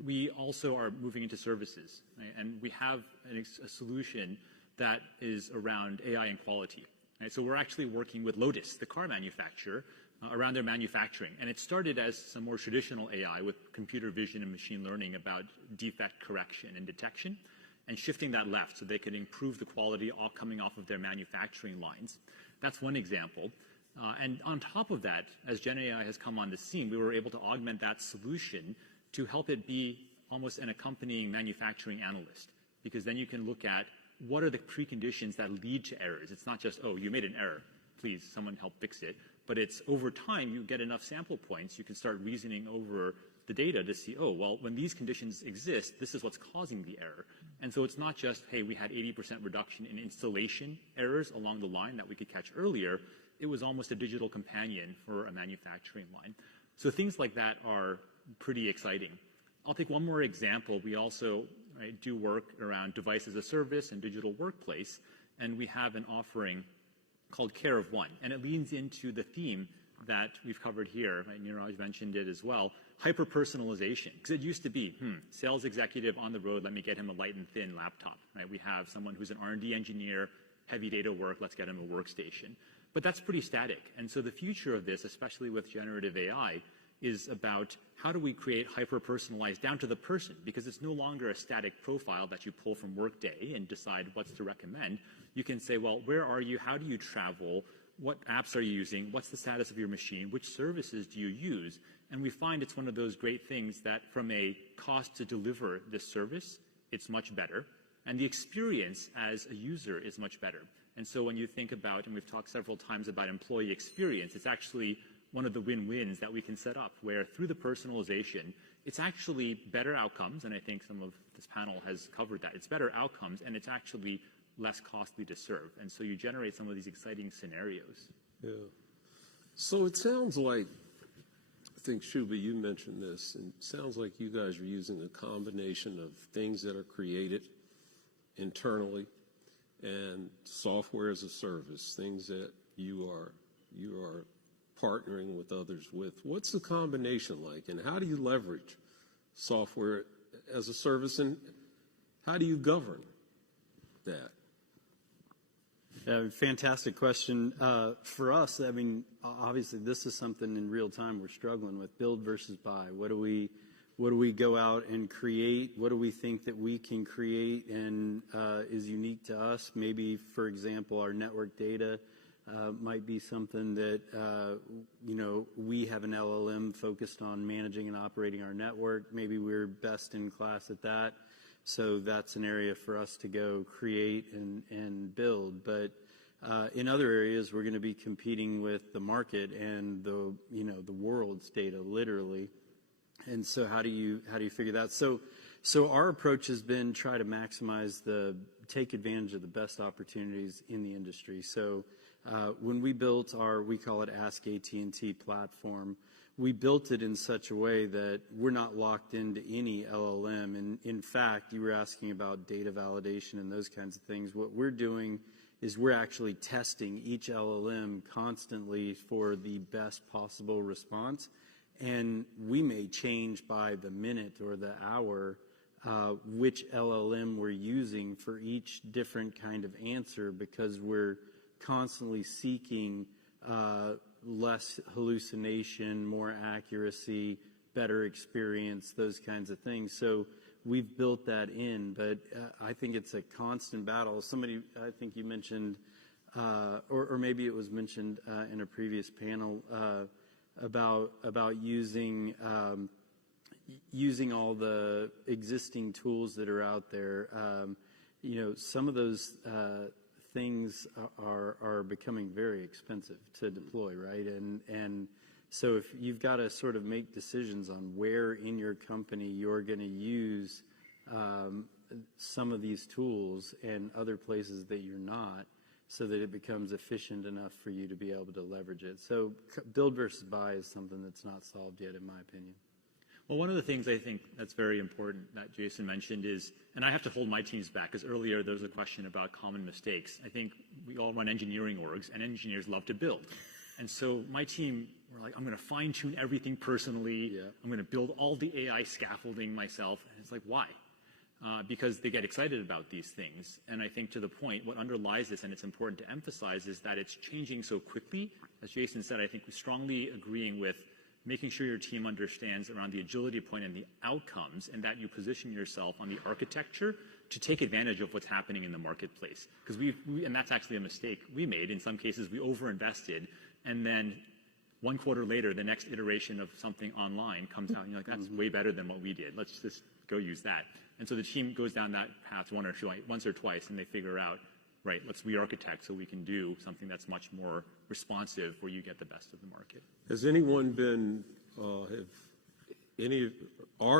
we also are moving into services, right? And we have a solution that is around AI and quality. Right? So we're actually working with Lotus, the car manufacturer, around their manufacturing. And it started as some more traditional AI with computer vision and machine learning about defect correction and detection, and shifting that left so they could improve the quality all coming off of their manufacturing lines. That's one example. And on top of that, as Gen AI has come on the scene, we were able to augment that solution to help it be almost an accompanying manufacturing analyst, because then you can look at what are the preconditions that lead to errors. It's not just, oh, you made an error, please, someone help fix it. But it's over time, you get enough sample points, you can start reasoning over the data to see, oh, well, when these conditions exist, this is what's causing the error. And so it's not just, hey, we had 80% reduction in installation errors along the line that we could catch earlier. It was almost a digital companion for a manufacturing line. So things like that are pretty exciting. I'll take one more example. We also do work around device as a service and digital workplace, and we have an offering called Care of One, and it leans into the theme that we've covered here. Right? Niraj mentioned it as well. Hyper-personalization, because it used to be, sales executive on the road, let me get him a light and thin laptop. Right? We have someone who's an R&D engineer, heavy data work, let's get him a workstation. But that's pretty static. And so the future of this, especially with generative AI, is about how do we create hyper-personalized down to the person, because it's no longer a static profile that you pull from Workday and decide what's to recommend. You can say, well, where are you? How do you travel? What apps are you using? What's the status of your machine? Which services do you use? And we find it's one of those great things that from a cost to deliver this service, it's much better. And the experience as a user is much better. And so when you think about, and we've talked several times about employee experience, it's actually one of the win-wins that we can set up, where through the personalization, it's actually better outcomes, and I think some of this panel has covered that. It's better outcomes, and it's actually less costly to serve. And so you generate some of these exciting scenarios. Yeah. So it sounds like, I think, Shubha, you mentioned this, and it sounds like you guys are using a combination of things that are created internally and software as a service, things that you are partnering with others with. What's the combination like, and how do you leverage software as a service, and how do you govern that? Fantastic question. For us, I mean, obviously this is something in real time we're struggling with, build versus buy. What do we go out and create? What do we think that we can create and is unique to us? Maybe, for example, our network data might be something that, we have an LLM focused on managing and operating our network. Maybe we're best in class at that. So that's an area for us to go create and build. But in other areas, we're going to be competing with the market and the world's data, literally. And so how do you figure that? So our approach has been try to maximize take advantage of the best opportunities in the industry. So when we built we call it Ask AT&T platform, we built it in such a way that we're not locked into any LLM. And in fact, you were asking about data validation and those kinds of things. What we're doing is we're actually testing each LLM constantly for the best possible response. And we may change by the minute or the hour which LLM we're using for each different kind of answer, because we're constantly seeking less hallucination, more accuracy, better experience, those kinds of things. So we've built that in, but I think it's a constant battle. Somebody, I think you mentioned, or maybe it was mentioned in a previous panel, about using all the existing tools that are out there. Some of those things are becoming very expensive to deploy, right? And so if you've got to sort of make decisions on where in your company you're going to use some of these tools and other places that you're not, so that it becomes efficient enough for you to be able to leverage it. So build versus buy is something that's not solved yet, in my opinion. Well, one of the things I think that's very important that Jason mentioned is, and I have to hold my teams back, because earlier there was a question about common mistakes. I think we all run engineering orgs, and engineers love to build. And so my team, we're like, I'm going to fine-tune everything personally. Yeah. I'm going to build all the AI scaffolding myself. And it's like, why? Because they get excited about these things. And I think to the point, what underlies this, and it's important to emphasize, is that it's changing so quickly. As Jason said, I think we're strongly agreeing with making sure your team understands around the agility point and the outcomes, and that you position yourself on the architecture to take advantage of what's happening in the marketplace. Because and that's actually a mistake we made. In some cases, we overinvested, and then 1 quarter later, the next iteration of something online comes out, and you're like, that's way better than what we did. Let's just go use that. And so the team goes down that path once or twice, and they figure out, right, let's re-architect so we can do something that's much more responsive where you get the best of the market. Has anyone been, are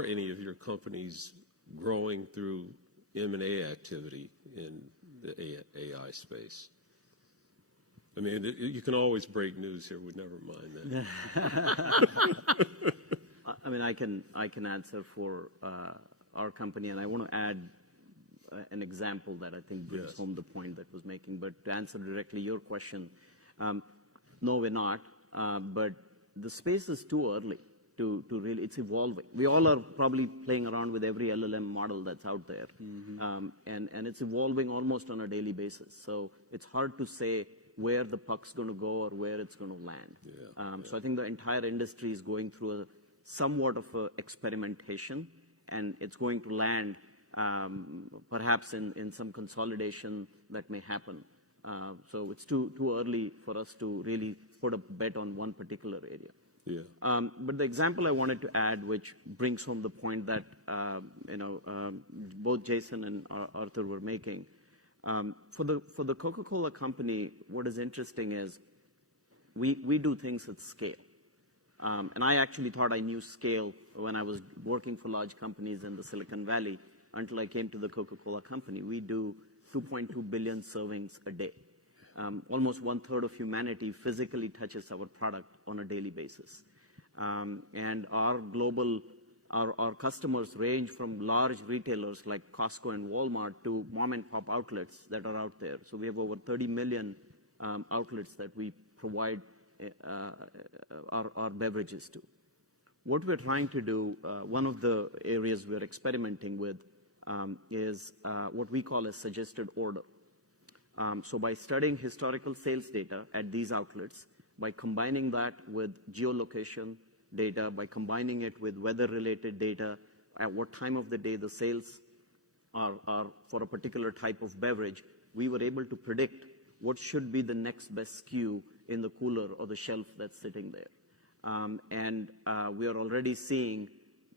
any of your companies growing through M&A activity in the AI space? I mean, you can always break news here. We'd never mind that. I mean, I can answer for our company, and I want to add an example that I think brings home the point that was making. But to answer directly your question, no, we're not. But the space is too early to really, it's evolving. We all are probably playing around with every LLM model that's out there. And it's evolving almost on a daily basis. So it's hard to say where the puck's going to go or where it's going to land. So I think the entire industry is going through a somewhat of a experimentation, and it's going to land perhaps in some consolidation that may happen. So it's too early for us to really put a bet on one particular area. But the example I wanted to add, which brings home the point that both Jason and Arthur were making, for the Coca-Cola Company, what is interesting is we do things at scale. And I actually thought I knew scale when I was working for large companies in the Silicon Valley until I came to the Coca-Cola Company. We do 2.2 billion servings a day. Almost 1/3 of humanity physically touches our product on a daily basis. And our customers range from large retailers like Costco and Walmart to mom and pop outlets that are out there. So we have over 30 million outlets that we provide our beverages to. What we're trying to do, one of the areas we're experimenting with is what we call a suggested order. So by studying historical sales data at these outlets, by combining that with geolocation data, by combining it with weather-related data, at what time of the day the sales are for a particular type of beverage, we were able to predict what should be the next best SKU in the cooler or the shelf that's sitting there. And we are already seeing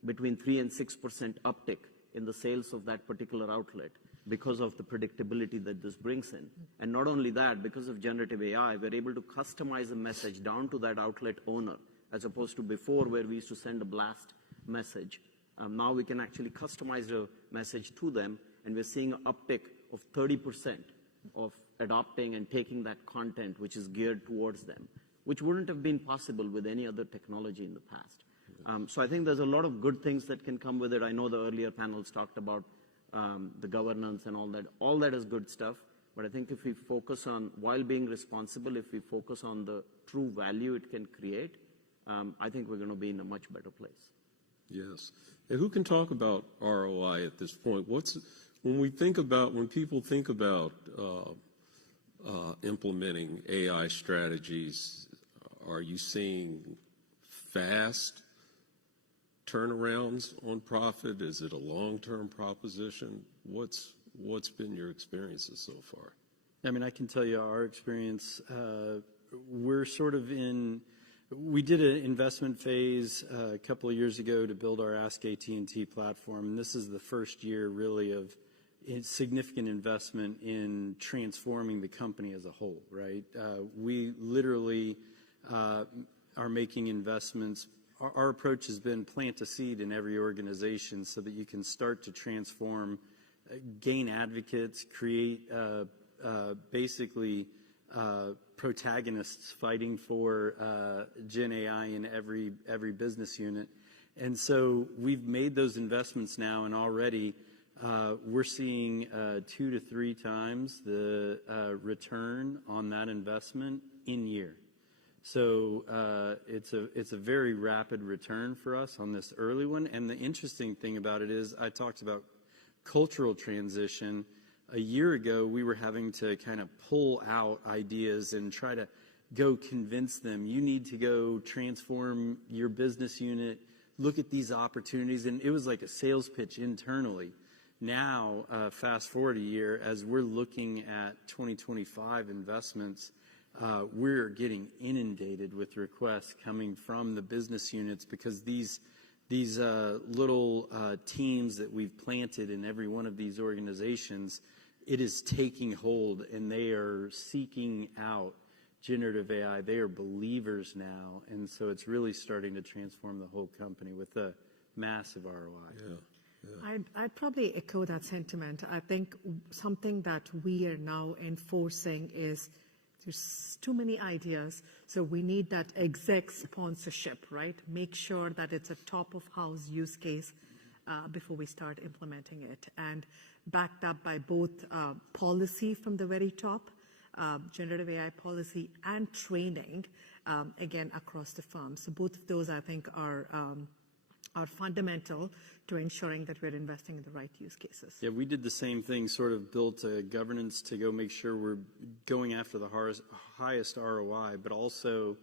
between 3% and 6% uptick in the sales of that particular outlet because of the predictability that this brings in. And not only that, because of generative AI, we're able to customize a message down to that outlet owner, as opposed to before where we used to send a blast message. Now we can actually customize a message to them, and we're seeing an uptick of 30% of adopting and taking that content which is geared towards them, which wouldn't have been possible with any other technology in the past. So I think there's a lot of good things that can come with it. I know the earlier panels talked about the governance and all that. All that is good stuff. But I think if we focus on, while being responsible, if we focus on the true value it can create, I think we're going to be in a much better place. Yes. And who can talk about ROI at this point? When people think about implementing AI strategies, are you seeing fast turnarounds on profit? Is it a long-term proposition? What's been your experiences so far? I mean, I can tell you our experience. We're sort of we did an investment phase a couple of years ago to build our Ask AT&T platform. And this is the first year really of significant investment in transforming the company as a whole, right? We literally are making investments. Our approach has been plant a seed in every organization so that you can start to transform, gain advocates, create basically protagonists fighting for Gen AI in every business unit. And so we've made those investments now, and already we're seeing 2 to 3 times the return on that investment in year. So it's a very rapid return for us on this early one. And the interesting thing about it is, I talked about cultural transition. A year ago, we were having to kind of pull out ideas and try to go convince them, you need to go transform your business unit, look at these opportunities. And it was like a sales pitch internally. Now, fast forward a year, as we're looking at 2025 investments, we're getting inundated with requests coming from the business units, because these little teams that we've planted in every one of these organizations, it is taking hold, and they are seeking out generative AI. They are believers now, and so it's really starting to transform the whole company with a massive ROI. Yeah. I'd probably echo that sentiment. I think something that we are now enforcing is there's too many ideas, so we need that exec sponsorship, right? Make sure that it's a top-of-house use case before we start implementing it, and backed up by both policy from the very top, generative AI policy, and training, again, across the firm. So both of those, I think, are fundamental to ensuring that we're investing in the right use cases. Yeah, we did the same thing, sort of built a governance to go make sure we're going after the highest ROI, but also,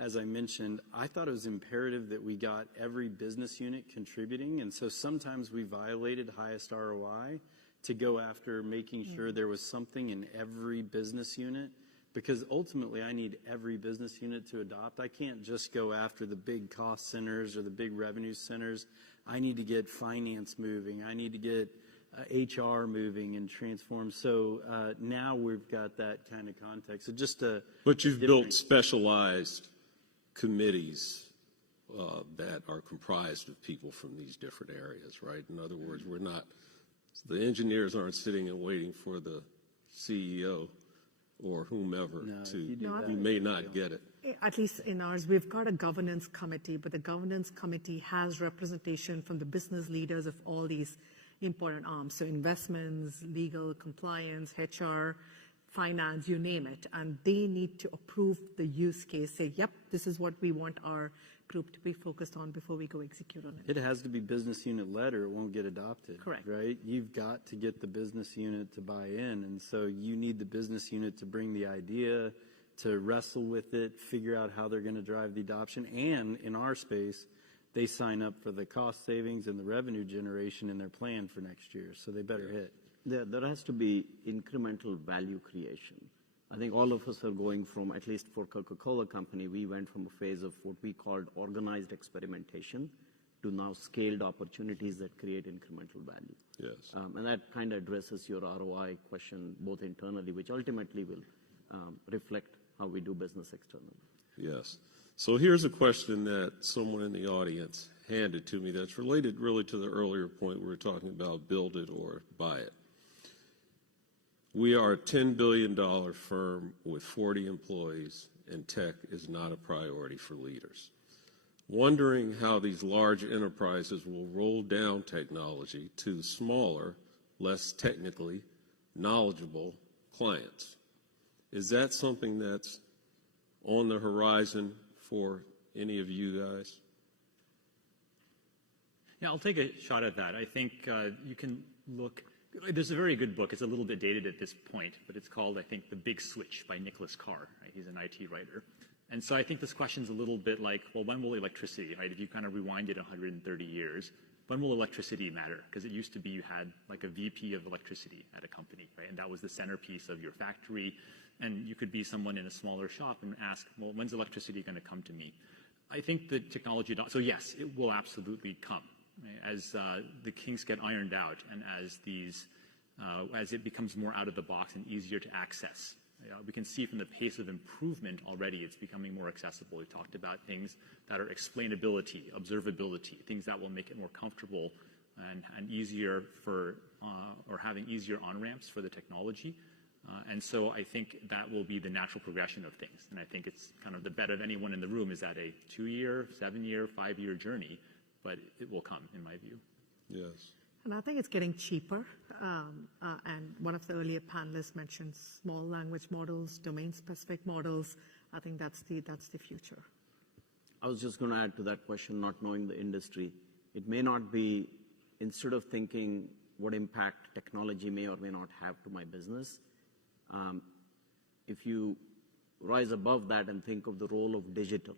as I mentioned, I thought it was imperative that we got every business unit contributing, and so sometimes we violated highest ROI to go after making sure there was something in every business unit, because ultimately I need every business unit to adopt. I can't just go after the big cost centers or the big revenue centers. I need to get finance moving. I need to get HR moving and transform. So now we've got that kind of context. So just but you've built specialized committees that are comprised of people from these different areas, right? In other words, the engineers aren't sitting and waiting for the CEO or whomever you may not get it. At least in ours, we've got a governance committee, but the governance committee has representation from the business leaders of all these important arms. So investments, legal, compliance, HR, finance, you name it. And they need to approve the use case, say, yep, this is what we want our group to be focused on before we go execute on it. It has to be business unit led or it won't get adopted. Correct. Right? You've got to get the business unit to buy in. And so you need the business unit to bring the idea, to wrestle with it, figure out how they're going to drive the adoption. And in our space, they sign up for the cost savings and the revenue generation in their plan for next year. So they better hit. There has to be incremental value creation. I think all of us are going from, at least for Coca-Cola Company, we went from a phase of what we called organized experimentation to now scaled opportunities that create incremental value. Yes. And that kind of addresses your ROI question, both internally, which ultimately will reflect how we do business externally. Yes. So here's a question that someone in the audience handed to me that's related really to the earlier point we were talking about, build it or buy it. We are a $10 billion firm with 40 employees, and tech is not a priority for leaders. Wondering how these large enterprises will roll down technology to smaller, less technically knowledgeable clients. Is that something that's on the horizon for any of you guys? Yeah, I'll take a shot at that. I think you can look. There's a very good book. It's a little bit dated at this point, but it's called, I think, The Big Switch by Nicholas Carr. Right? He's an IT writer. And so I think this question's a little bit like, well, when will electricity, right? If you kind of rewind it 130 years, when will electricity matter? Because it used to be you had like a VP of electricity at a company, right? And that was the centerpiece of your factory. And you could be someone in a smaller shop and ask, well, when's electricity going to come to me? I think the technology, so yes, it will absolutely come. Right? As the kinks get ironed out and as it becomes more out of the box and easier to access. We can see from the pace of improvement already, it's becoming more accessible. We talked about things that are explainability, observability, things that will make it more comfortable and easier for, or having easier on-ramps for the technology. And so I think that will be the natural progression of things. And I think it's kind of the bet of anyone in the room is that a 2-year, 7-year, 5-year journey. but it will come, in my view. Yes. And I think it's getting cheaper. And one of the earlier panelists mentioned small language models, domain-specific models. I think that's the future. I was just going to add to that question, not knowing the industry. It may not be, instead of thinking what impact technology may or may not have to my business, if you rise above that and think of the role of digital,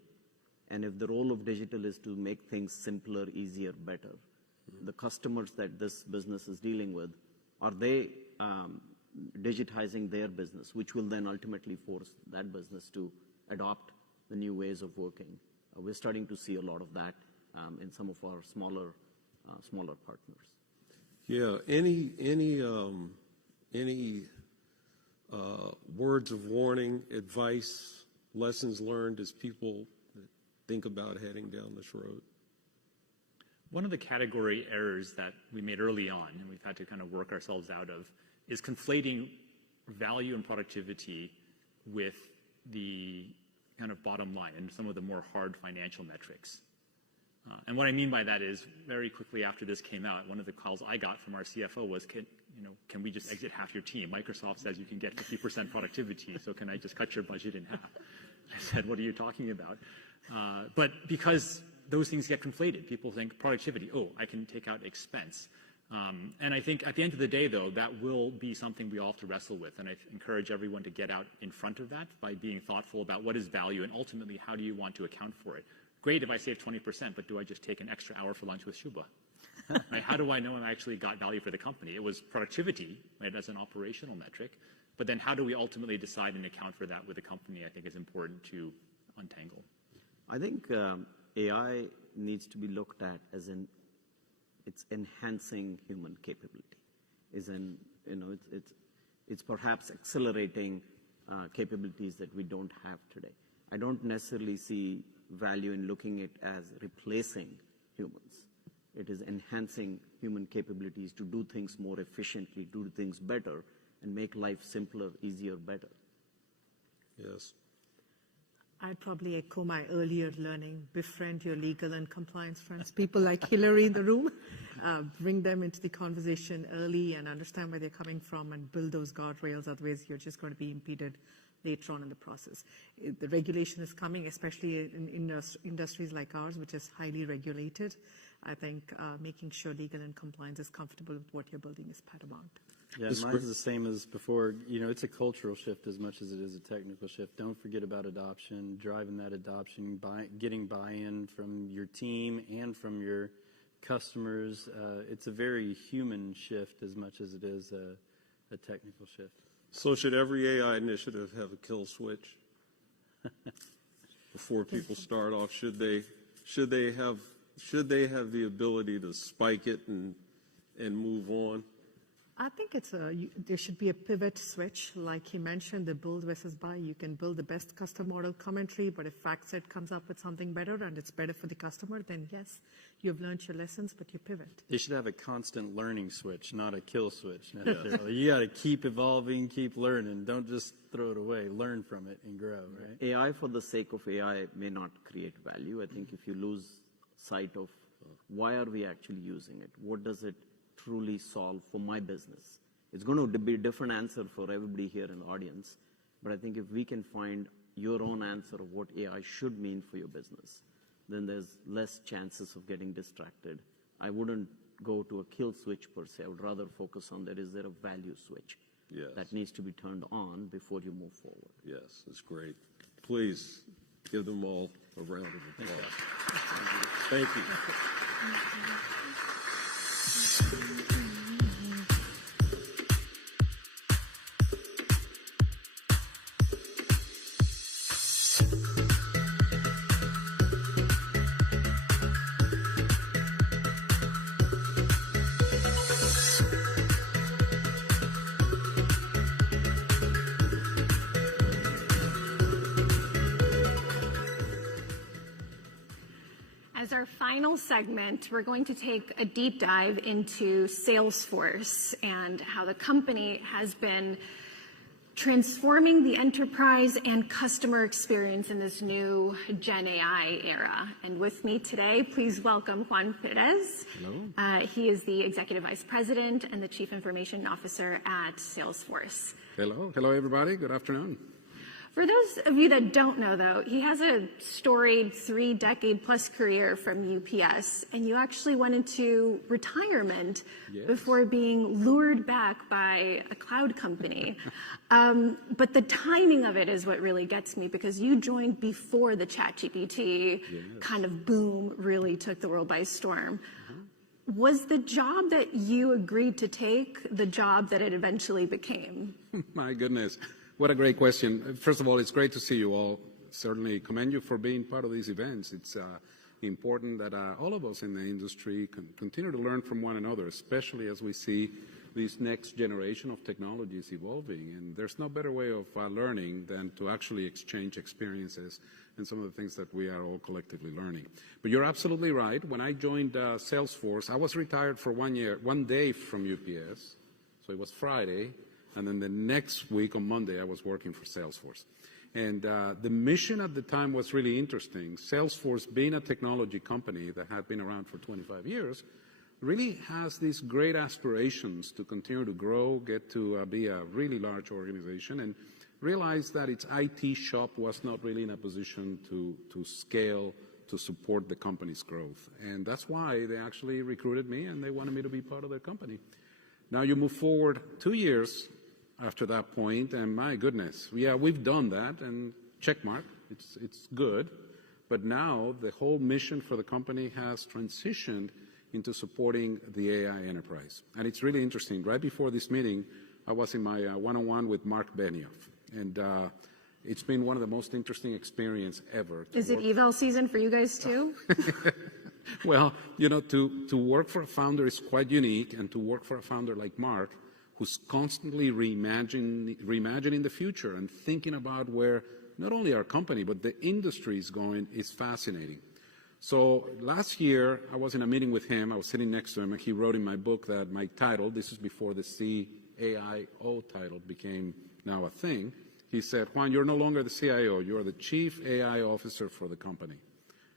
and if the role of digital is to make things simpler, easier, better, the customers that this business is dealing with, are they digitizing their business, which will then ultimately force that business to adopt the new ways of working? We're starting to see a lot of that in some of our smaller partners. Yeah. Any words of warning, advice, lessons learned as people think about heading down this road? One of the category errors that we made early on, and we've had to kind of work ourselves out of, is conflating value and productivity with the kind of bottom line and some of the more hard financial metrics. And what I mean by that is, very quickly after this came out, one of the calls I got from our CFO was, can we just exit half your team? Microsoft says you can get 50% productivity, so can I just cut your budget in half? I said, what are you talking about? But because those things get conflated, people think productivity, oh, I can take out expense. And I think at the end of the day, though, that will be something we all have to wrestle with. And I encourage everyone to get out in front of that by being thoughtful about what is value and ultimately how do you want to account for it. Great if I save 20%, but do I just take an extra hour for lunch with Shubha? Right? How do I know I actually got value for the company? It was productivity, right, as an operational metric. But then how do we ultimately decide and account for that with the company, I think is important to untangle. I think AI needs to be looked at as it's enhancing human capability. It's perhaps accelerating capabilities that we don't have today. I don't necessarily see value in looking at it as replacing humans. It is enhancing human capabilities to do things more efficiently, do things better, and make life simpler, easier, better. Yes. I'd probably echo my earlier learning, befriend your legal and compliance friends, people like Hillary in the room, bring them into the conversation early and understand where they're coming from and build those guardrails, otherwise you're just going to be impeded later on in the process. The regulation is coming, especially in industries like ours, which is highly regulated. I think making sure legal and compliance is comfortable with what you're building is paramount. Yeah, mine's the same as before. It's a cultural shift as much as it is a technical shift. Don't forget about adoption, driving that adoption, getting buy-in from your team and from your customers. It's a very human shift as much as it is a technical shift. So should every AI initiative have a kill switch? Before people start off, should they have the ability to spike it and move on? I think there should be a pivot switch. Like he mentioned, the build versus buy. You can build the best custom model commentary, but if FactSet comes up with something better and it's better for the customer, then yes, you've learned your lessons, but you pivot. They should have a constant learning switch, not a kill switch necessarily. You got to keep evolving, keep learning. Don't just throw it away. Learn from it and grow, right? AI for the sake of AI may not create value. I think if you lose sight of why are we actually using it, what does it truly solve for my business? It's going to be a different answer for everybody here in the audience, but I think if we can find your own answer of what AI should mean for your business, then there's less chances of getting distracted. I wouldn't go to a kill switch per se. I would rather focus on is there a value switch that needs to be turned on before you move forward. Yes, that's great. Please give them all a round of applause. Thank you. As our final segment, we're going to take a deep dive into Salesforce and how the company has been transforming the enterprise and customer experience in this new Gen AI era. And with me today, please welcome Juan Perez. Hello. He is the Executive Vice President and the Chief Information Officer at Salesforce. Hello. Hello, everybody. Good afternoon. For those of you that don't know, though, he has a storied 3-decade-plus career from UPS, and you actually went into retirement before being lured back by a cloud company. But the timing of it is what really gets me, because you joined before the ChatGPT kind of boom really took the world by storm. Was the job that you agreed to take the job that it eventually became? My goodness. What a great question. First of all, it's great to see you all. Certainly commend you for being part of these events. It's important that all of us in the industry can continue to learn from one another, especially as we see this next generation of technologies evolving. And there's no better way of learning than to actually exchange experiences and some of the things that we are all collectively learning. But you're absolutely right. When I joined Salesforce, I was retired for 1 year, 1 day from UPS. So it was Friday. And then the next week on Monday, I was working for Salesforce. And the mission at the time was really interesting. Salesforce, being a technology company that had been around for 25 years, really has these great aspirations to continue to grow, get to be a really large organization, and realized that its IT shop was not really in a position to scale to support the company's growth. And that's why they actually recruited me, and they wanted me to be part of their company. Now you move forward 2 years after that point, and my goodness, yeah, we've done that, and check mark, it's good. But now the whole mission for the company has transitioned into supporting the AI enterprise. And it's really interesting. Right before this meeting, I was in my one-on-one with Mark Benioff, and it's been one of the most interesting experiences ever. Is it eval season for you guys too? Well, you know, to work for a founder is quite unique, and to work for a founder like Mark, who's constantly reimagining the future and thinking about where not only our company, but the industry is going, is fascinating. So last year, I was in a meeting with him. I was sitting next to him, and he wrote in my book that my title, this is before the CAIO title became now a thing. He said, Juan, you're no longer the CIO. You're the Chief AI Officer for the company.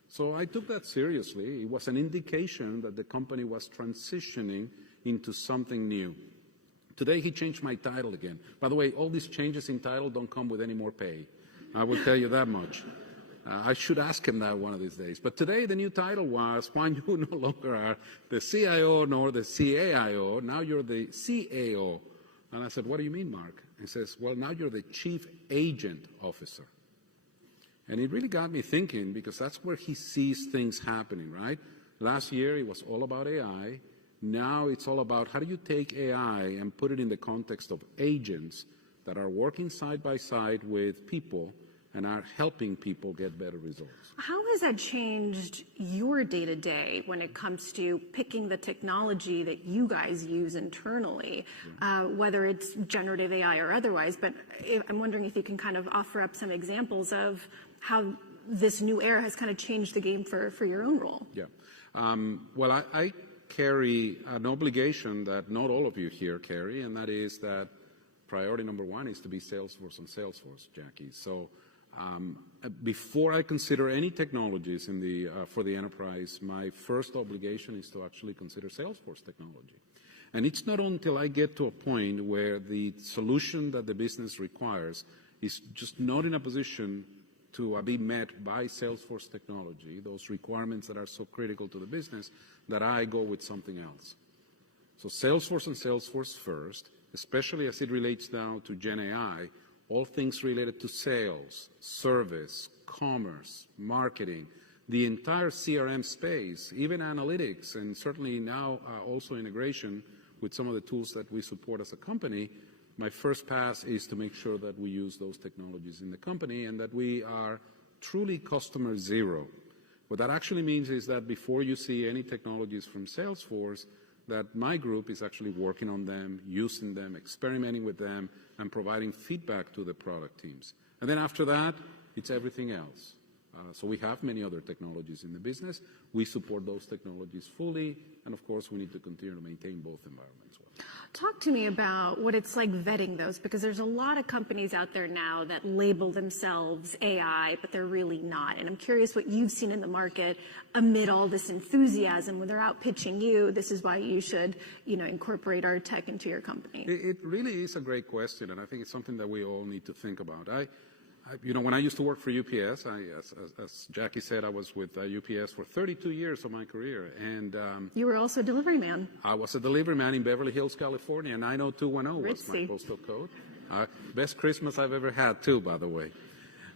So I took that seriously. It was an indication that the company was transitioning into something new. Today, he changed my title again. By the way, all these changes in title don't come with any more pay. I will tell you that much. I should ask him that one of these days. But today, the new title was, Juan, you no longer are the CIO nor the CAIO. Now you're the CAO. And I said, what do you mean, Mark? He says, well, now you're the Chief Agent Officer. And it really got me thinking, because that's where he sees things happening, right? Last year, it was all about AI. Now it's all about how do you take AI and put it in the context of agents that are working side by side with people and are helping people get better results. How has that changed your day-to-day when it comes to picking the technology that you guys use internally, whether it's generative AI or otherwise? But I'm wondering if you can kind of offer up some examples of how this new era has kind of changed the game for your own role. Yeah. Well, I carry an obligation that not all of you here carry, and that is that priority number one is to be Salesforce on Salesforce, Jackie. So before I consider any technologies in the for the enterprise, my first obligation is to actually consider Salesforce technology. And it's not until I get to a point where the solution that the business requires is just not in a position to be met by Salesforce technology, those requirements that are so critical to the business, that I go with something else. So Salesforce and Salesforce first, especially as it relates now to Gen AI, all things related to sales, service, commerce, marketing, the entire CRM space, even analytics, and certainly now also integration with some of the tools that we support as a company. My first pass is to make sure that we use those technologies in the company and that we are truly customer zero. What that actually means is that before you see any technologies from Salesforce, that my group is actually working on them, using them, experimenting with them, and providing feedback to the product teams. And then after that, it's everything else. So we have many other technologies in the business. We support those technologies fully, and of course, we need to continue to maintain both environments well. Talk to me about what it's like vetting those, because there's a lot of companies out there now that label themselves AI, but they're really not. And I'm curious what you've seen in the market amid all this enthusiasm when they're out pitching you. This is why you should, incorporate our tech into your company. It really is a great question, and I think it's something that we all need to think about. When I used to work for UPS, as Jackie said, I was with UPS for 32 years of my career. And you were also a delivery man. I was a delivery man in Beverly Hills, California. 90210 was my postal code. Best Christmas I've ever had, too, by the way.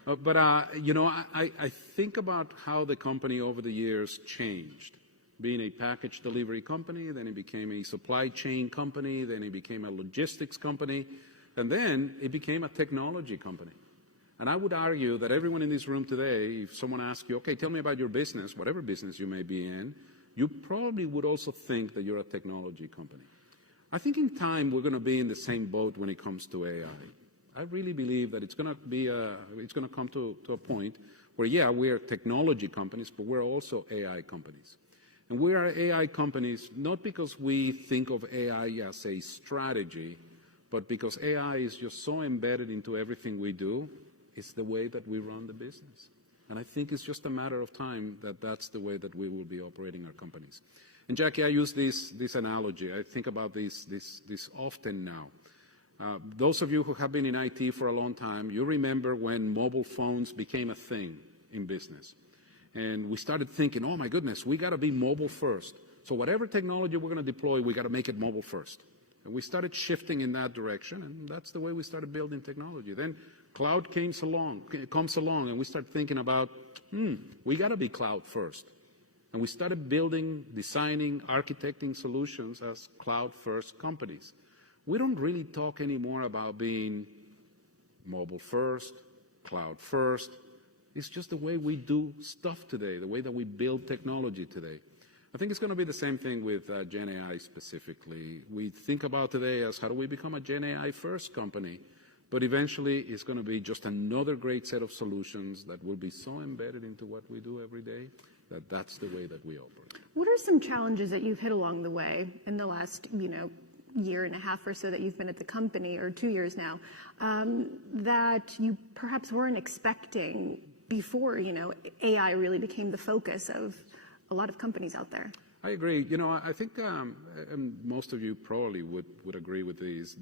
I think about how the company over the years changed. Being a package delivery company, then it became a supply chain company, then it became a logistics company, and then it became a technology company. And I would argue that everyone in this room today, if someone asks you, okay, tell me about your business, whatever business you may be in, you probably would also think that you're a technology company. I think in time we're going to be in the same boat when it comes to AI. I really believe that it's going to come to a point where, yeah, we're technology companies, but we're also AI companies. And we are AI companies not because we think of AI as a strategy, but because AI is just so embedded into everything we do. It's the way that we run the business. And I think it's just a matter of time that that's the way that we will be operating our companies. And Jackie, I use this analogy. I think about this often now. Those of you who have been in IT for a long time, you remember when mobile phones became a thing in business. And we started thinking, oh my goodness, we got to be mobile first. So whatever technology we're going to deploy, we got to make it mobile first. And we started shifting in that direction, and that's the way we started building technology. Then cloud comes along, and we start thinking about, we got to be cloud first. And we started building, designing, architecting solutions as cloud-first companies. We don't really talk anymore about being mobile first, cloud first. It's just the way we do stuff today, the way that we build technology today. I think it's going to be the same thing with Gen AI specifically. We think about today as how do we become a Gen AI first company, but eventually it's going to be just another great set of solutions that will be so embedded into what we do every day that that's the way that we operate. What are some challenges that you've hit along the way in the last, year and a half or so that you've been at the company, or 2 years now, that you perhaps weren't expecting before, AI really became the focus of a lot of companies out there? I agree. I think and most of you probably would agree with these.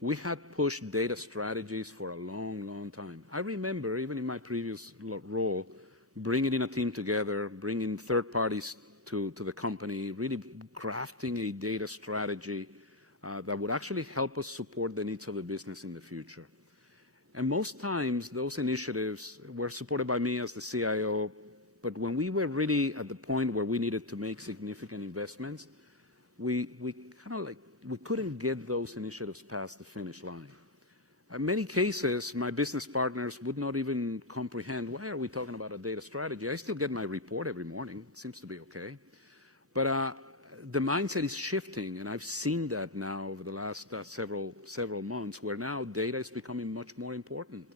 We had pushed data strategies for a long, long time. I remember, even in my previous role, bringing in a team together, bringing third parties to the company, really crafting a data strategy that would actually help us support the needs of the business in the future. And most times, those initiatives were supported by me as the CIO, but when we were really at the point where we needed to make significant investments, we couldn't get those initiatives past the finish line. In many cases, my business partners would not even comprehend, why are we talking about a data strategy? I still get my report every morning. It seems to be okay. But the mindset is shifting, and I've seen that now over the last several months, where now data is becoming much more important.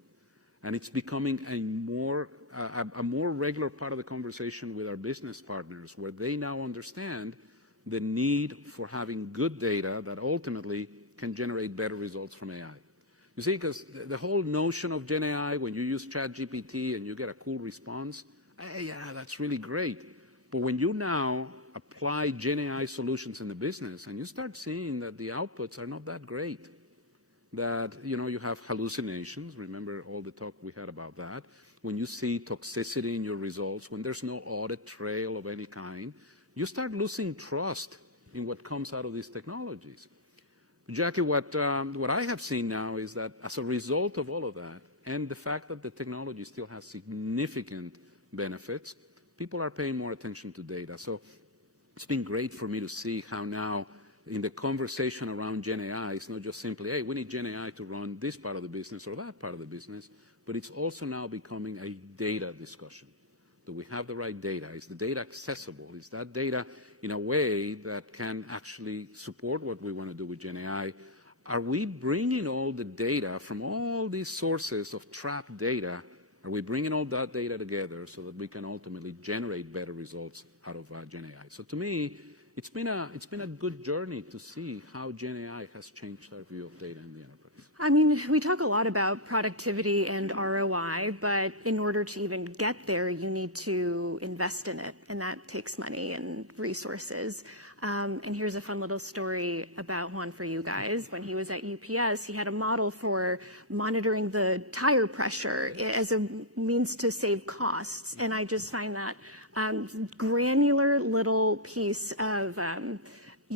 And it's becoming a more regular part of the conversation with our business partners, where they now understand the need for having good data that ultimately can generate better results from AI. You see, because the whole notion of Gen AI, when you use ChatGPT and you get a cool response, yeah, that's really great. But when you now apply Gen AI solutions in the business and you start seeing that the outputs are not that great, that you have hallucinations. Remember all the talk we had about that. When you see toxicity in your results, when there's no audit trail of any kind, you start losing trust in what comes out of these technologies. Jackie, what I have seen now is that as a result of all of that, and the fact that the technology still has significant benefits, people are paying more attention to data. So it's been great for me to see how now in the conversation around Gen AI, it's not just simply, hey, we need Gen AI to run this part of the business or that part of the business, but it's also now becoming a data discussion. Do we have the right data? Is the data accessible? Is that data in a way that can actually support what we want to do with Gen AI? Are we bringing all the data from all these sources of trapped data? Are we bringing all that data together so that we can ultimately generate better results out of Gen AI? So to me, it's been a good journey to see how Gen AI has changed our view of data in the enterprise. I mean, we talk a lot about productivity and ROI, but in order to even get there, you need to invest in it, and that takes money and resources. And here's a fun little story about Juan for you guys. When he was at UPS, he had a model for monitoring the tire pressure as a means to save costs. And I just find that granular little piece of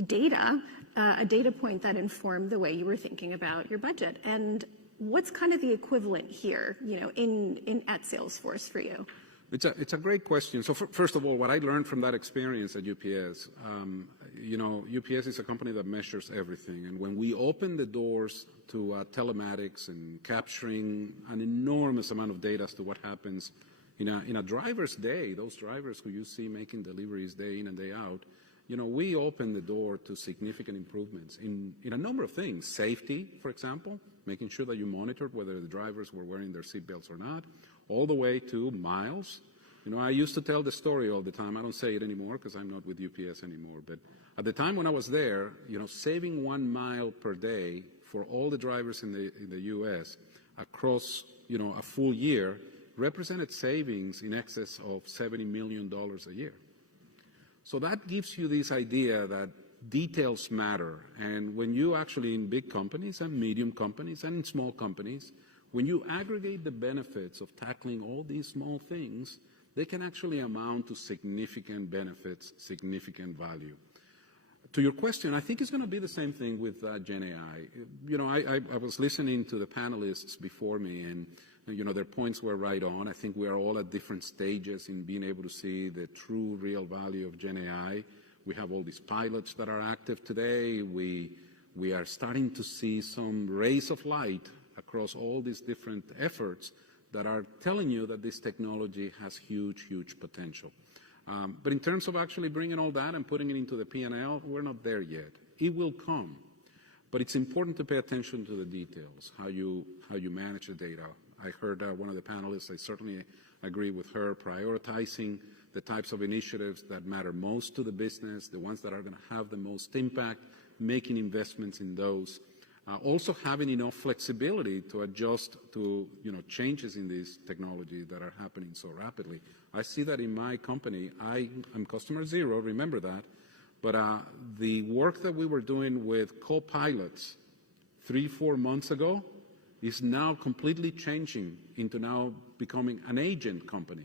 data, a data point that informed the way you were thinking about your budget. And what's kind of the equivalent here, at Salesforce for you? It's a great question. So first of all, what I learned from that experience at UPS, UPS is a company that measures everything. And when we opened the doors to telematics and capturing an enormous amount of data as to what happens in a driver's day, those drivers who you see making deliveries day in and day out, we opened the door to significant improvements in a number of things. Safety, for example, making sure that you monitored whether the drivers were wearing their seatbelts or not, all the way to miles. I used to tell the story all the time. I don't say it anymore because I'm not with UPS anymore. But at the time when I was there, saving 1 mile per day for all the drivers in the U.S. across, a full year represented savings in excess of $70 million a year. So that gives you this idea that details matter. And when you actually, in big companies and medium companies and in small companies, when you aggregate the benefits of tackling all these small things, they can actually amount to significant benefits, significant value. To your question, I think it's going to be the same thing with Gen AI. I was listening to the panelists before me, and their points were right on. I think we are all at different stages in being able to see the true, real value of Gen AI. We have all these pilots that are active today. We are starting to see some rays of light across all these different efforts that are telling you that this technology has huge, huge potential. But in terms of actually bringing all that and putting it into the P&L, we're not there yet. It will come. But it's important to pay attention to the details, how you manage the data. I heard one of the panelists, I certainly agree with her, prioritizing the types of initiatives that matter most to the business, the ones that are going to have the most impact, making investments in those. Also having enough flexibility to adjust to changes in this technology that are happening so rapidly. I see that in my company. I am customer zero, remember that. But the work that we were doing with co-pilots 3-4 months ago is now completely changing into now becoming an agent company.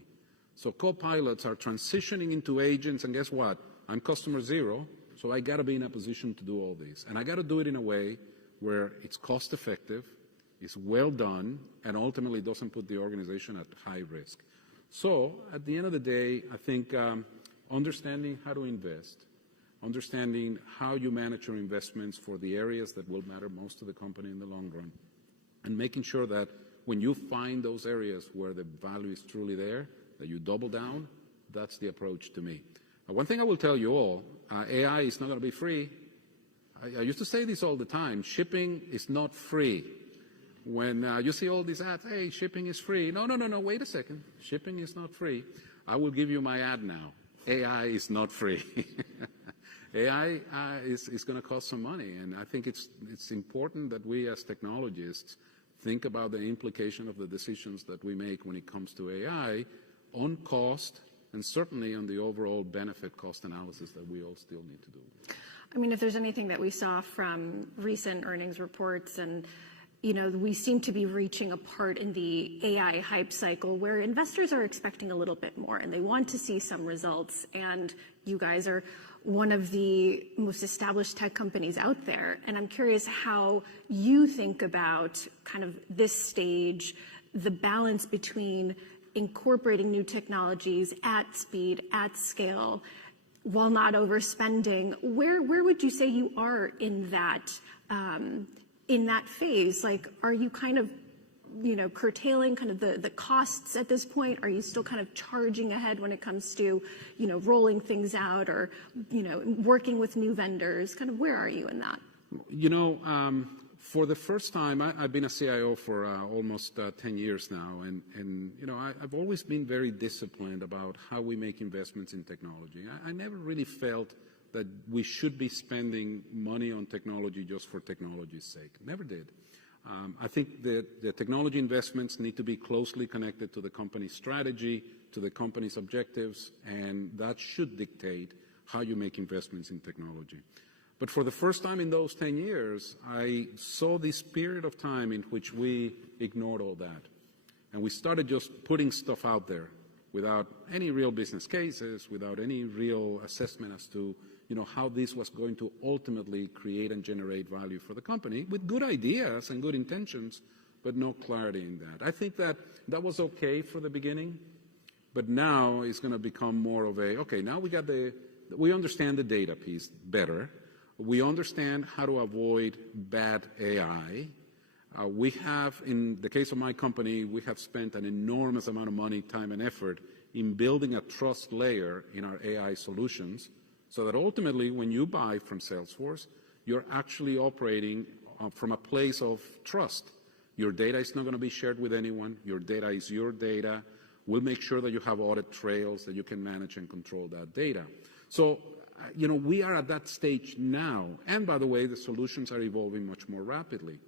So co-pilots are transitioning into agents, and guess what? I'm customer zero, so I got to be in a position to do all these. And I got to do it in a way where it's cost effective, is well done, and ultimately doesn't put the organization at high risk. So at the end of the day, I think understanding how to invest, understanding how you manage your investments for the areas that will matter most to the company in the long run, and making sure that when you find those areas where the value is truly there, that you double down, that's the approach to me. One thing I will tell you all, AI is not going to be free. I used to say this all the time. Shipping is not free. When you see all these ads, hey, shipping is free. No, wait a second. Shipping is not free. I will give you my ad now. AI is not free. AI is going to cost some money, and I think it's important that we as technologists think about the implication of the decisions that we make when it comes to AI on cost and certainly on the overall benefit cost analysis that we all still need to do. I mean, if there's anything that we saw from recent earnings reports, and we seem to be reaching a part in the AI hype cycle where investors are expecting a little bit more and they want to see some results. And you guys are one of the most established tech companies out there. And I'm curious how you think about kind of this stage, the balance between incorporating new technologies at speed, at scale, while not overspending. Where would you say you are in that phase? Like, are you kind of, curtailing kind of the costs at this point? Are you still kind of charging ahead when it comes to, rolling things out or, working with new vendors? Kind of where are you in that? For the first time, I've been a CIO for almost 10 years now, and I've always been very disciplined about how we make investments in technology. I never really felt that we should be spending money on technology just for technology's sake. Never did. I think that the technology investments need to be closely connected to the company's strategy, to the company's objectives, and that should dictate how you make investments in technology. But for the first time in those 10 years, I saw this period of time in which we ignored all that. And we started just putting stuff out there without any real business cases, without any real assessment as to how this was going to ultimately create and generate value for the company, with good ideas and good intentions, but no clarity in that. I think that was okay for the beginning, but now it's going to become more of okay, now we understand the data piece better. We understand how to avoid bad AI. We have, in the case of my company, we have spent an enormous amount of money, time, and effort in building a trust layer in our AI solutions, so that ultimately, when you buy from Salesforce, you're actually operating from a place of trust. Your data is not going to be shared with anyone. Your data is your data. We'll make sure that you have audit trails, that you can manage and control that data. So, we are at that stage now. And by the way, the solutions are evolving much more rapidly.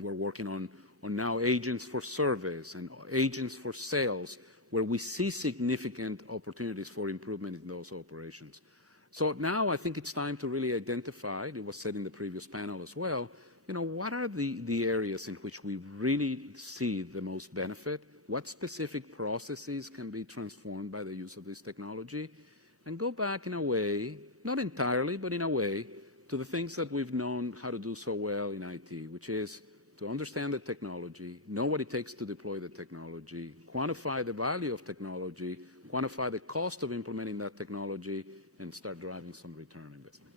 We're working on now agents for service and agents for sales, where we see significant opportunities for improvement in those operations. So now I think it's time to really identify, it was said in the previous panel as well, what are the areas in which we really see the most benefit? What specific processes can be transformed by the use of this technology? And go back in a way, not entirely, but in a way, to the things that we've known how to do so well in IT, which is to understand the technology, know what it takes to deploy the technology, quantify the value of technology, quantify the cost of implementing that technology, and start driving some return on investment.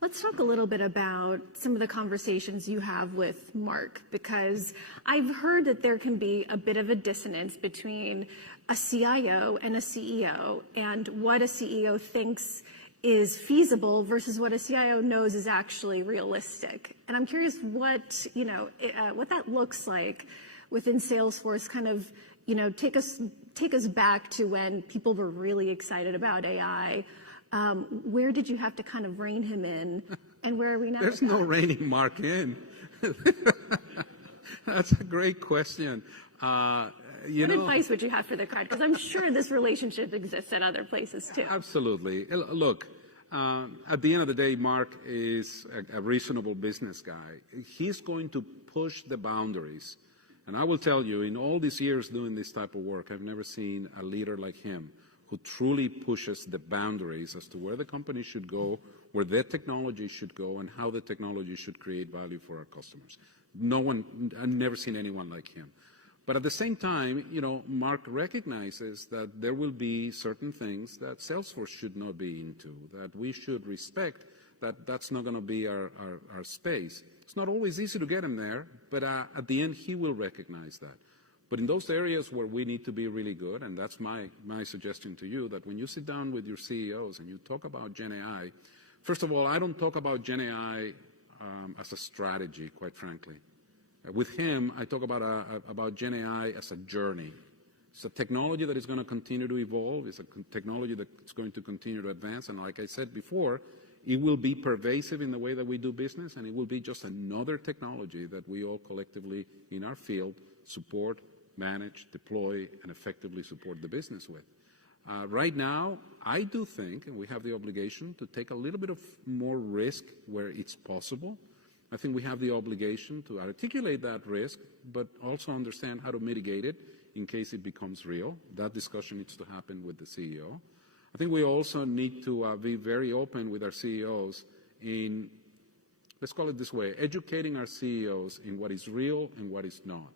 Let's talk a little bit about some of the conversations you have with Mark, because I've heard that there can be a bit of a dissonance between a CIO and a CEO, and what a CEO thinks is feasible versus what a CIO knows is actually realistic. And I'm curious what that looks like within Salesforce. Kind of, take us back to when people were really excited about AI. Where did you have to kind of rein him in, and where are we now? There's no reining Mark in. That's a great question. What advice would you have for the crowd? Because I'm sure this relationship exists at other places too. Absolutely. Look, at the end of the day, Mark is a reasonable business guy. He's going to push the boundaries. And I will tell you, in all these years doing this type of work, I've never seen a leader like him who truly pushes the boundaries as to where the company should go, where their technology should go, and how the technology should create value for our customers. I've never seen anyone like him. But at the same time, Mark recognizes that there will be certain things that Salesforce should not be into, that we should respect, that's not going to be our space. It's not always easy to get him there, but at the end, he will recognize that. But in those areas where we need to be really good, and that's my suggestion to you, that when you sit down with your CEOs and you talk about Gen AI, first of all, I don't talk about Gen AI as a strategy, quite frankly. With him, I talk about Gen AI as a journey. It's a technology that is going to continue to evolve. It's a technology that's going to continue to advance. And like I said before, it will be pervasive in the way that we do business, and it will be just another technology that we all collectively in our field support, manage, deploy, and effectively support the business with. Right now, I do think, and we have the obligation to take a little bit of more risk where it's possible. I think we have the obligation to articulate that risk, but also understand how to mitigate it in case it becomes real. That discussion needs to happen with the CEO. I think we also need to be very open with our CEOs in, let's call it this way, educating our CEOs in what is real and what is not.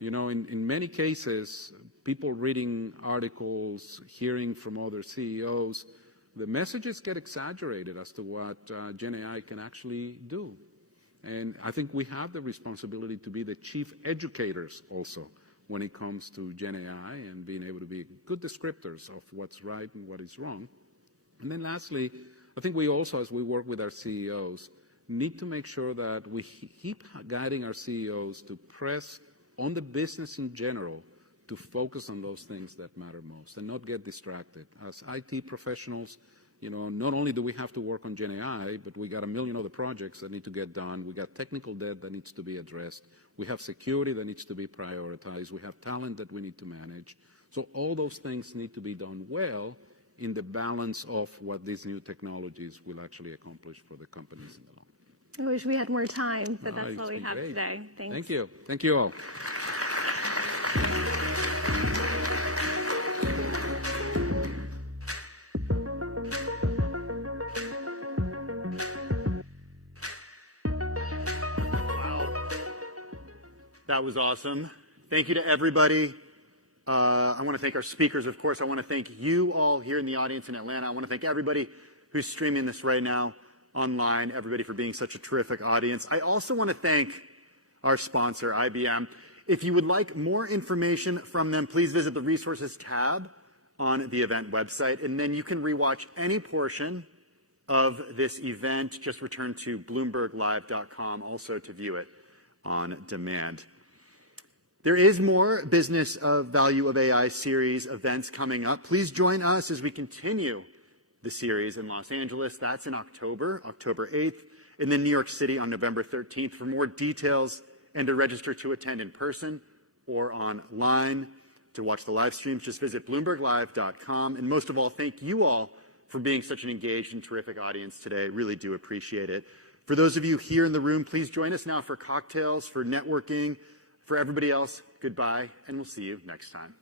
In many cases, people reading articles, hearing from other CEOs, the messages get exaggerated as to what Gen AI can actually do. And I think we have the responsibility to be the chief educators also when it comes to Gen AI and being able to be good descriptors of what's right and what is wrong. And then lastly, I think we also, as we work with our CEOs, need to make sure that we keep guiding our CEOs to press on the business in general to focus on those things that matter most and not get distracted. As IT professionals, not only do we have to work on Gen AI, but we got a million other projects that need to get done. We got technical debt that needs to be addressed. We have security that needs to be prioritized. We have talent that we need to manage. So all those things need to be done well in the balance of what these new technologies will actually accomplish for the companies in the long run. I wish we had more time, but that's all we have today. Thanks. Thank you. Thank you all. That was awesome. Thank you to everybody. I want to thank our speakers, of course. I want to thank you all here in the audience in Atlanta. I want to thank everybody who's streaming this right now online, everybody for being such a terrific audience. I also want to thank our sponsor, IBM. If you would like more information from them, please visit the Resources tab on the event website, and then you can rewatch any portion of this event. Just return to bloomberglive.com also to view it on demand. There is more Business of Value of AI series events coming up. Please join us as we continue the series in Los Angeles. That's in October 8th, and then New York City on November 13th. For more details and to register to attend in person or online to watch the live streams, just visit bloomberglive.com. And most of all, thank you all for being such an engaged and terrific audience today. Really do appreciate it. For those of you here in the room, please join us now for cocktails, for networking. For everybody else, goodbye, and we'll see you next time.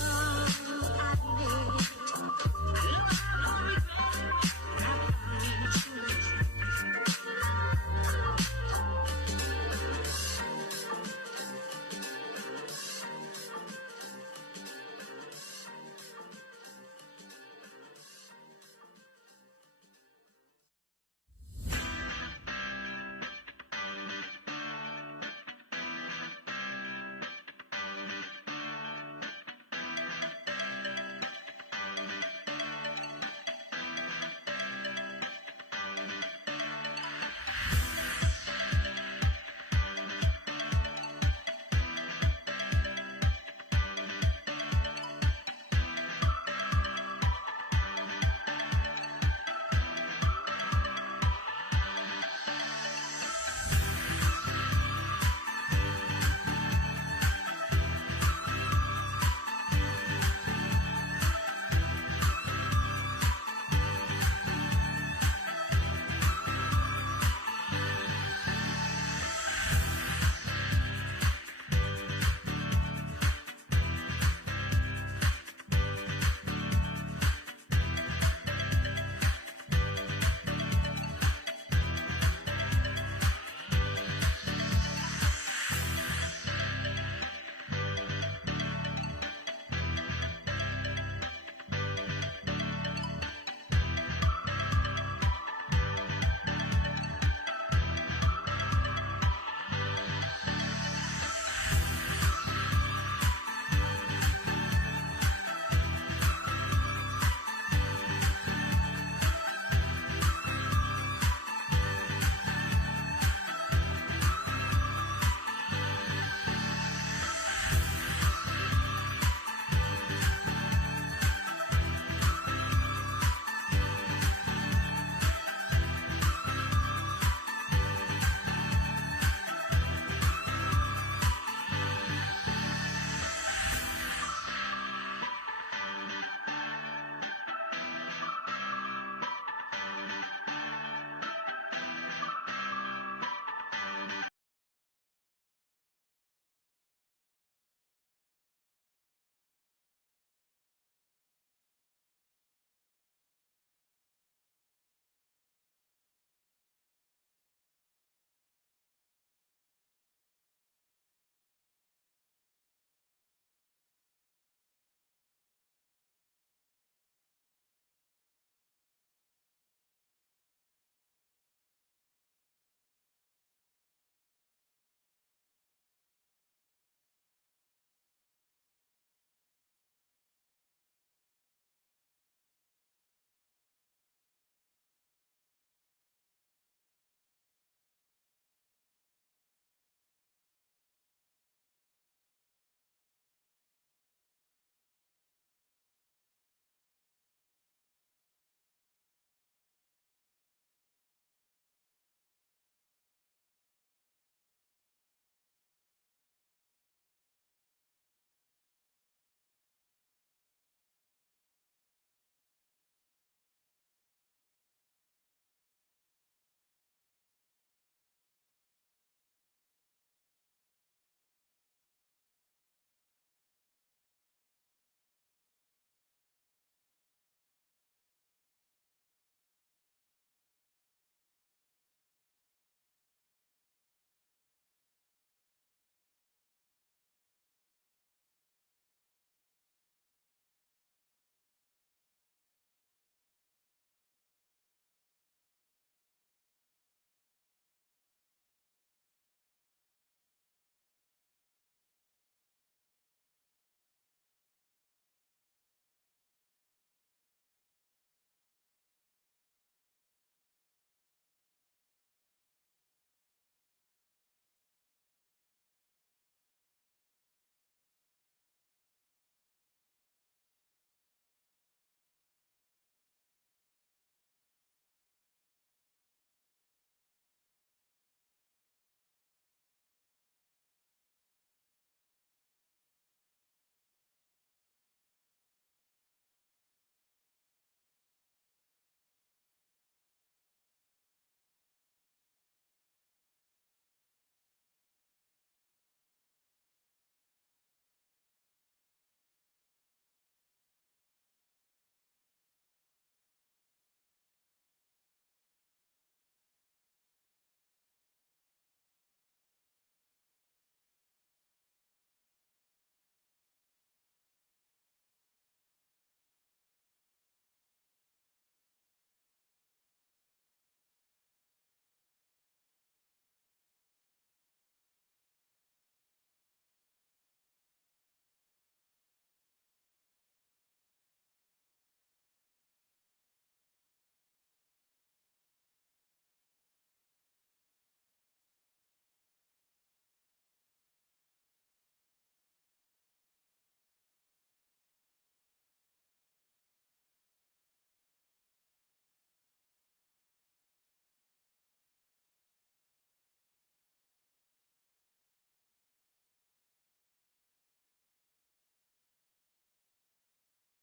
Oh.